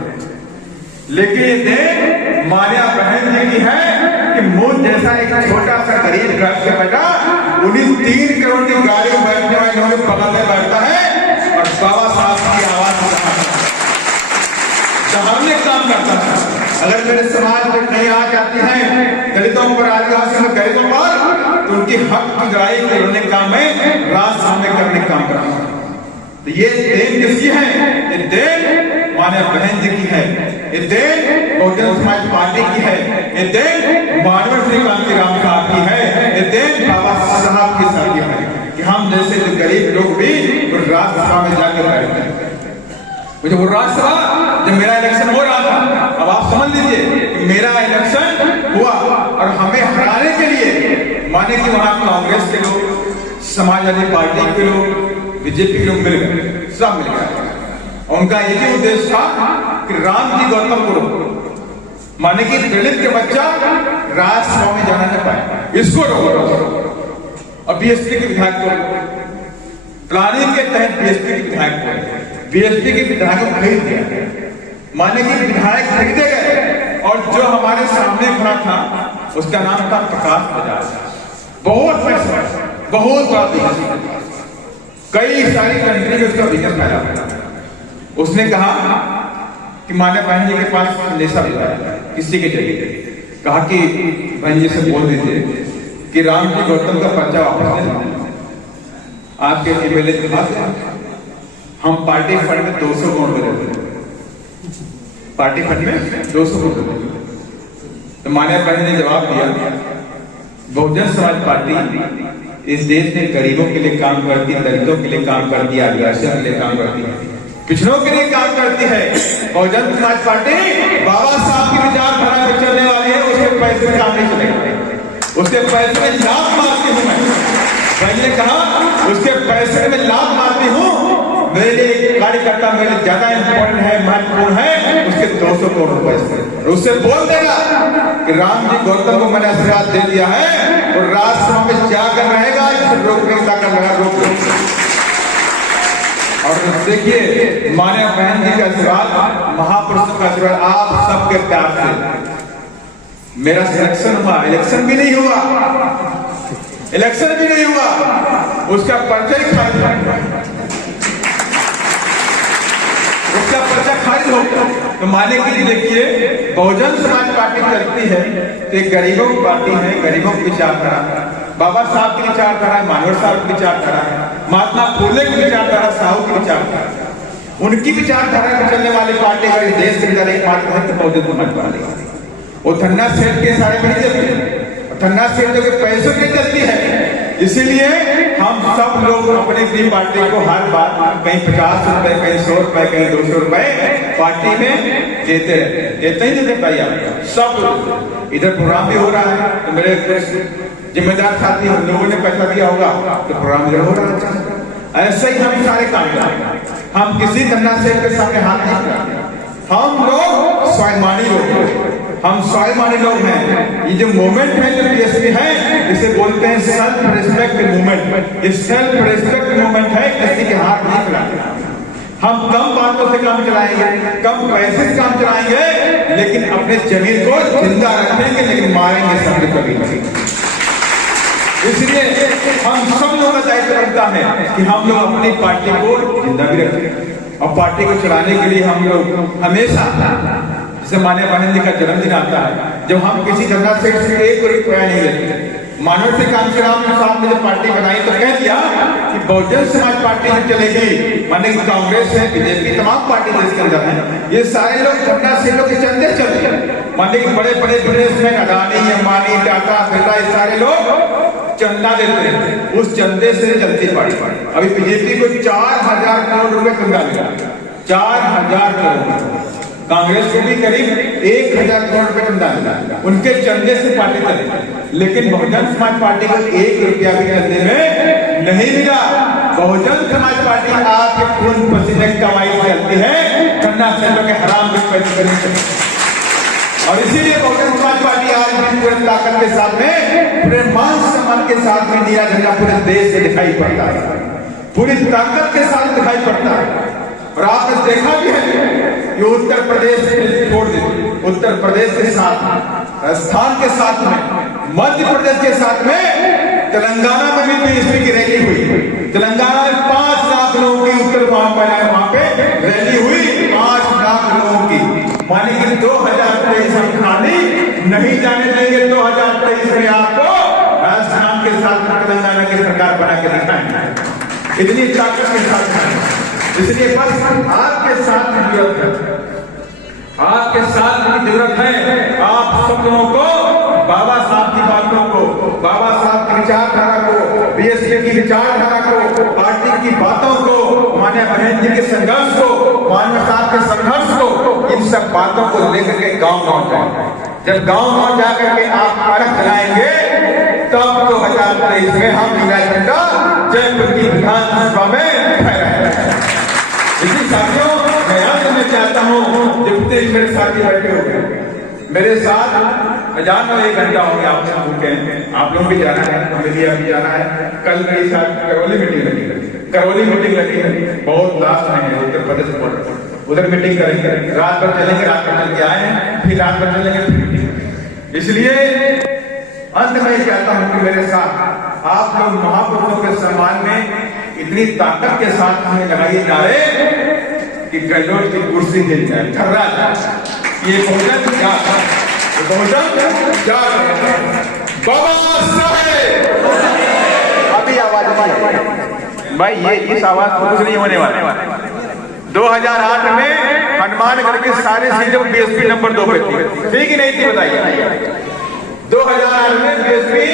लेकिन ये देश मान्या बहन जी की है कि मुझ जैसा एक छोटा सा गरीब घर से बैठा उन्हीं 3 करोड़ की गाड़ी में बैठने वाले लोगों के बगल में बैठता है और बाबा साहब की आवाज सहारने काम करता है। अगर मेरे समाज में कहीं आ जाती है दलितों पर, आदिवासियों पर, गरीबों पर, तो उनकी हक की लड़ाई करने का मैं राज्यसभा में करने काम करता हूं। तो ये देन किसकी है? ये देन मान्या बहन जी की है, ये देन बहुजन समाज पार्टी की है, ये देन मानव सिंह कांशीराम साहब की है, ये देन बाबा साहब की सरकार है कि हम जैसे जो गरीब लोग भी राज्यसभा में जाकर बैठते हैं। मुझे वो राज्यसभा जब मेरा इलेक्शन हो रहा था, अब आप समझ लीजिए कि मेरा इलेक्शन हुआ और हमें हराने के लिए माने कि वहां कांग्रेस के लोग, समाजवादी पार्टी के लोग, बीजेपी के लोग मिल गए, सब मिल गए। उनका एक ही उद्देश्य था कि राम जी गौतम को रोको, माने कि दलित के बच्चा राज्यसभा में जाना नहीं पाए, इसको रोको। और बीएसपी के विधायक को प्लानिंग के तहत बीएसपी के विधायक को, बीएसपी के विधायक को खरीद दिया, माने कि विधायक खरीदे गए। और जो हमारे सामने खड़ा था उसका नाम था प्रकाश बजाज, बहुत बड़ा बिजनेस, कई सारी कंट्री में उसका बिजनेस फैला। उसने कहा कि माने बहन जी के पास संदेशा भेजा किसी के जरिए, कहा कि बहन जी से बोल दीजिए कि राम जी गौतम का पर्चा वापस ले लो। आपके एमएलए के पास हम पार्टी फंड में 200 करोड़ देते, पार्टी फंड में 200 करोड़ देते। तो मान्य बहन ने जवाब दिया, बहुजन समाज पार्टी इस देश में गरीबों के लिए काम करती है, दलितों के लिए काम करती है, आदिवासियों के लिए काम करती है, पिछड़ों के लिए काम करती है। बहुजन समाज पार्टी बाबा साहब की विचारधारा में चलने वाली है, उसके पैसे में काम नहीं चलेगा, उसके पैसे में लाभ मारती हूँ मैं। मैंने कहा उसके पैसे में लाभ मारती हूँ, मेरे लिए कार्यकर्ता मेरे लिए ज्यादा इंपॉर्टेंट है, महत्वपूर्ण है उसके 200 करोड़ रुपए से। उससे बोल देगा कि राम जी गौतम को मैंने आशीर्वाद दे दिया है और राजसभा में जाकर रहेगा, इसे रोकने की ताकत लगा रोक। और देखिए मान्य बहन जी का आशीर्वाद, महापुरुषों का आशीर्वाद, आप सबके प्यार से मेरा सिलेक्शन हुआ, इलेक्शन भी नहीं हुआ, इलेक्शन भी नहीं हुआ, उसका पर्चा ही उसका पर्चा खारिज हो गया। तो माने के लिए देखिए बहुजन समाज पार्टी चलती है तो एक गरीबों की पार्टी है, गरीबों की विचारधारा, बाबा साहब की विचारधारा, मानवर साहब की विचारधारा, महात्मा फुले की विचारधारा, साहू की विचारधारा, उनकी विचारधारा में चलने वाली पार्टी अगर इस देश के अंदर एक पार्टी है तो बहुजन समाज पार्टी। वो धन्ना सेठ के सारे नहीं चलती, धन्ना सेठ के पैसों की चलती है। इसीलिए हम सब लोग अपनी अपनी पार्टी को हर बार कहीं 50 रुपए, कहीं 100 रुपए, कहीं 200 रुपए पार्टी में देते रहते, देते ही देते भाई आप सब। इधर प्रोग्राम भी हो रहा है तो मेरे जिम्मेदार साथी हम लोगों ने पैसा दिया होगा तो प्रोग्राम इधर हो रहा है। ऐसे ही हम सारे काम करते, हम किसी धन्ना सेठ के सामने हाथ नहीं करते, हम लोग स्वाभिमानी लोग, हम स्वाभिमानी लोग हैं। ये जो मूवमेंट है जो बीएसपी है इसे बोलते हैं सेल्फ रिस्पेक्ट मूवमेंट। ये सेल्फ रिस्पेक्ट मूवमेंट है, किसी के हाथ नहीं चलाते। हम कम बातों से काम चलाएंगे, कम पैसे से काम चलाएंगे, लेकिन अपने जमीन को जिंदा रखेंगे, लेकिन मारेंगे सब कभी नहीं। इसलिए हम सब लोगों का दायित्व बनता है कि हम लोग अपनी पार्टी को जिंदा भी रखें और पार्टी को चलाने के लिए हम लोग हमेशा, जैसे मान्य बहन जी का जन्मदिन आता है, जब हम किसी धन्ना सेठ से 1 रुपया नहीं लेते, मानव से कांशीराम साहब ने जब पार्टी बनाई तो कह दिया कि बहुजन समाज पार्टी जब चलेगी, माने कि कांग्रेस है, बीजेपी, तमाम पार्टी देश के अंदर है, ये सारे लोग धन्ना सेठों के चंदे चलते हैं। माने कि बड़े बड़े बिजनेसमैन अडानी, अंबानी, टाटा, बिरला, ये सारे लोग चंदा देते हैं, उस चंदे से चलती पार्टी। अभी बीजेपी को 4000 करोड़ रुपए चंदा मिला, 4000 करोड़। कांग्रेस को भी करीब 1000 करोड़ रुपए चंदा मिला, उनके चंदे से पार्टी चली। लेकिन बहुजन समाज पार्टी को 1 रुपया भी चंदे में नहीं मिला। बहुजन समाज पार्टी आपके खून पसीने की कमाई से चलती है, धन्ना सेठों के हराम के पैसे नहीं। और इसीलिए बहुजन समाज पार्टी आज भी पूरे ताकत के साथ में, पूरे मान सम्मान के साथ में नीला झंडा पूरे देश में दिखाई पड़ता है, पूरी ताकत के साथ दिखाई पड़ता है। और आपने देखा भी है कि उत्तर प्रदेश छोड़ दीजिए, उत्तर प्रदेश के साथ में, राजस्थान के साथ में, मध्य प्रदेश के साथ में, तेलंगाना में भी बीएसपी की रैली हुई। तेलंगाना में 5 लाख लोगों की उत्तर वहां पे रैली हुई, 5 लाख लोगों की। माने कि 2023 हम खाली नहीं जाने देंगे, 2023 में आपको राजस्थान के साथ तेलंगाना की सरकार बना के दिखाएंगे, इतनी ताकत के साथ। इसलिए बस आपके साथ की जरूरत है, आपके साथ की जरूरत है। आप सब लोगों को बाबा साहब की बातों को, बाबा साहब की विचारधारा को, बीएसपी की विचारधारा को, पार्टी की बातों को, मान्य बहन जी के संघर्ष को, मान्य साहब के संघर्ष को, इन सब बातों को लेकर के गांव जाए। जब गांव जाकर के आप अड़क चलाएंगे तब 2023 में हम नीला झंडा जयपुर की विधानसभा में फहराएंगे। इसी साथियों मैं याद करना चाहता हूँ, जितने मेरे साथी बैठे हो गए मेरे साथ, मैं जान रहा हूँ 1 घंटा हो गया, आप सब भूखे हैं, आप लोग भी जाना है, हमें भी अभी जाना है। कल मेरे साथ करौली मीटिंग लगी है, बहुत लास्ट में है उत्तर प्रदेश, उधर मीटिंग करेंगे, रात भर चलेंगे, रात भर चल के आए हैं, फिर रात भर चलेंगे, फिर मीटिंग। इसलिए अंत में कहता हूँ कि मेरे साथ आप लोग महापुरुषों के सम्मान में इतनी ताकत के साथ हमें लगाइए नारे कि गहलोत की कुर्सी हिल जाए, थर्रा जाए। ये बहुजन जाग है, बहुजन जाग है। बाबा साहेब अभी आवाज भाई, ये इस आवाज को कुछ नहीं होने वाला। 2008 में हनुमानगढ़ के सारे सीटों बीएसपी नंबर 2 पे थी, ठीक ही नहीं थी? बताइए। 2008 में बीएसपी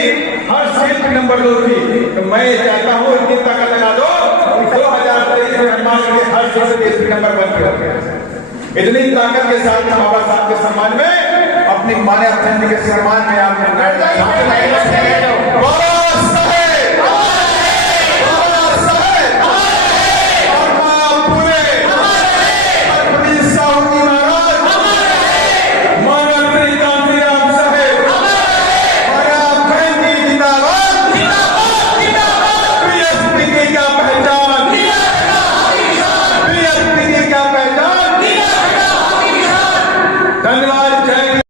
हर सीट नंबर 2 थी। तो मैं चाहता हूँ इतनी ताकत लगा दो 2023 में हनुमानगढ़ के हर सीट बीएसपी नंबर 1 पे हो गया। इतनी ताकत के साथ बाबा साहब के सम्मान में, अपनी मान्य अध्यक्ष के सम्मान में आप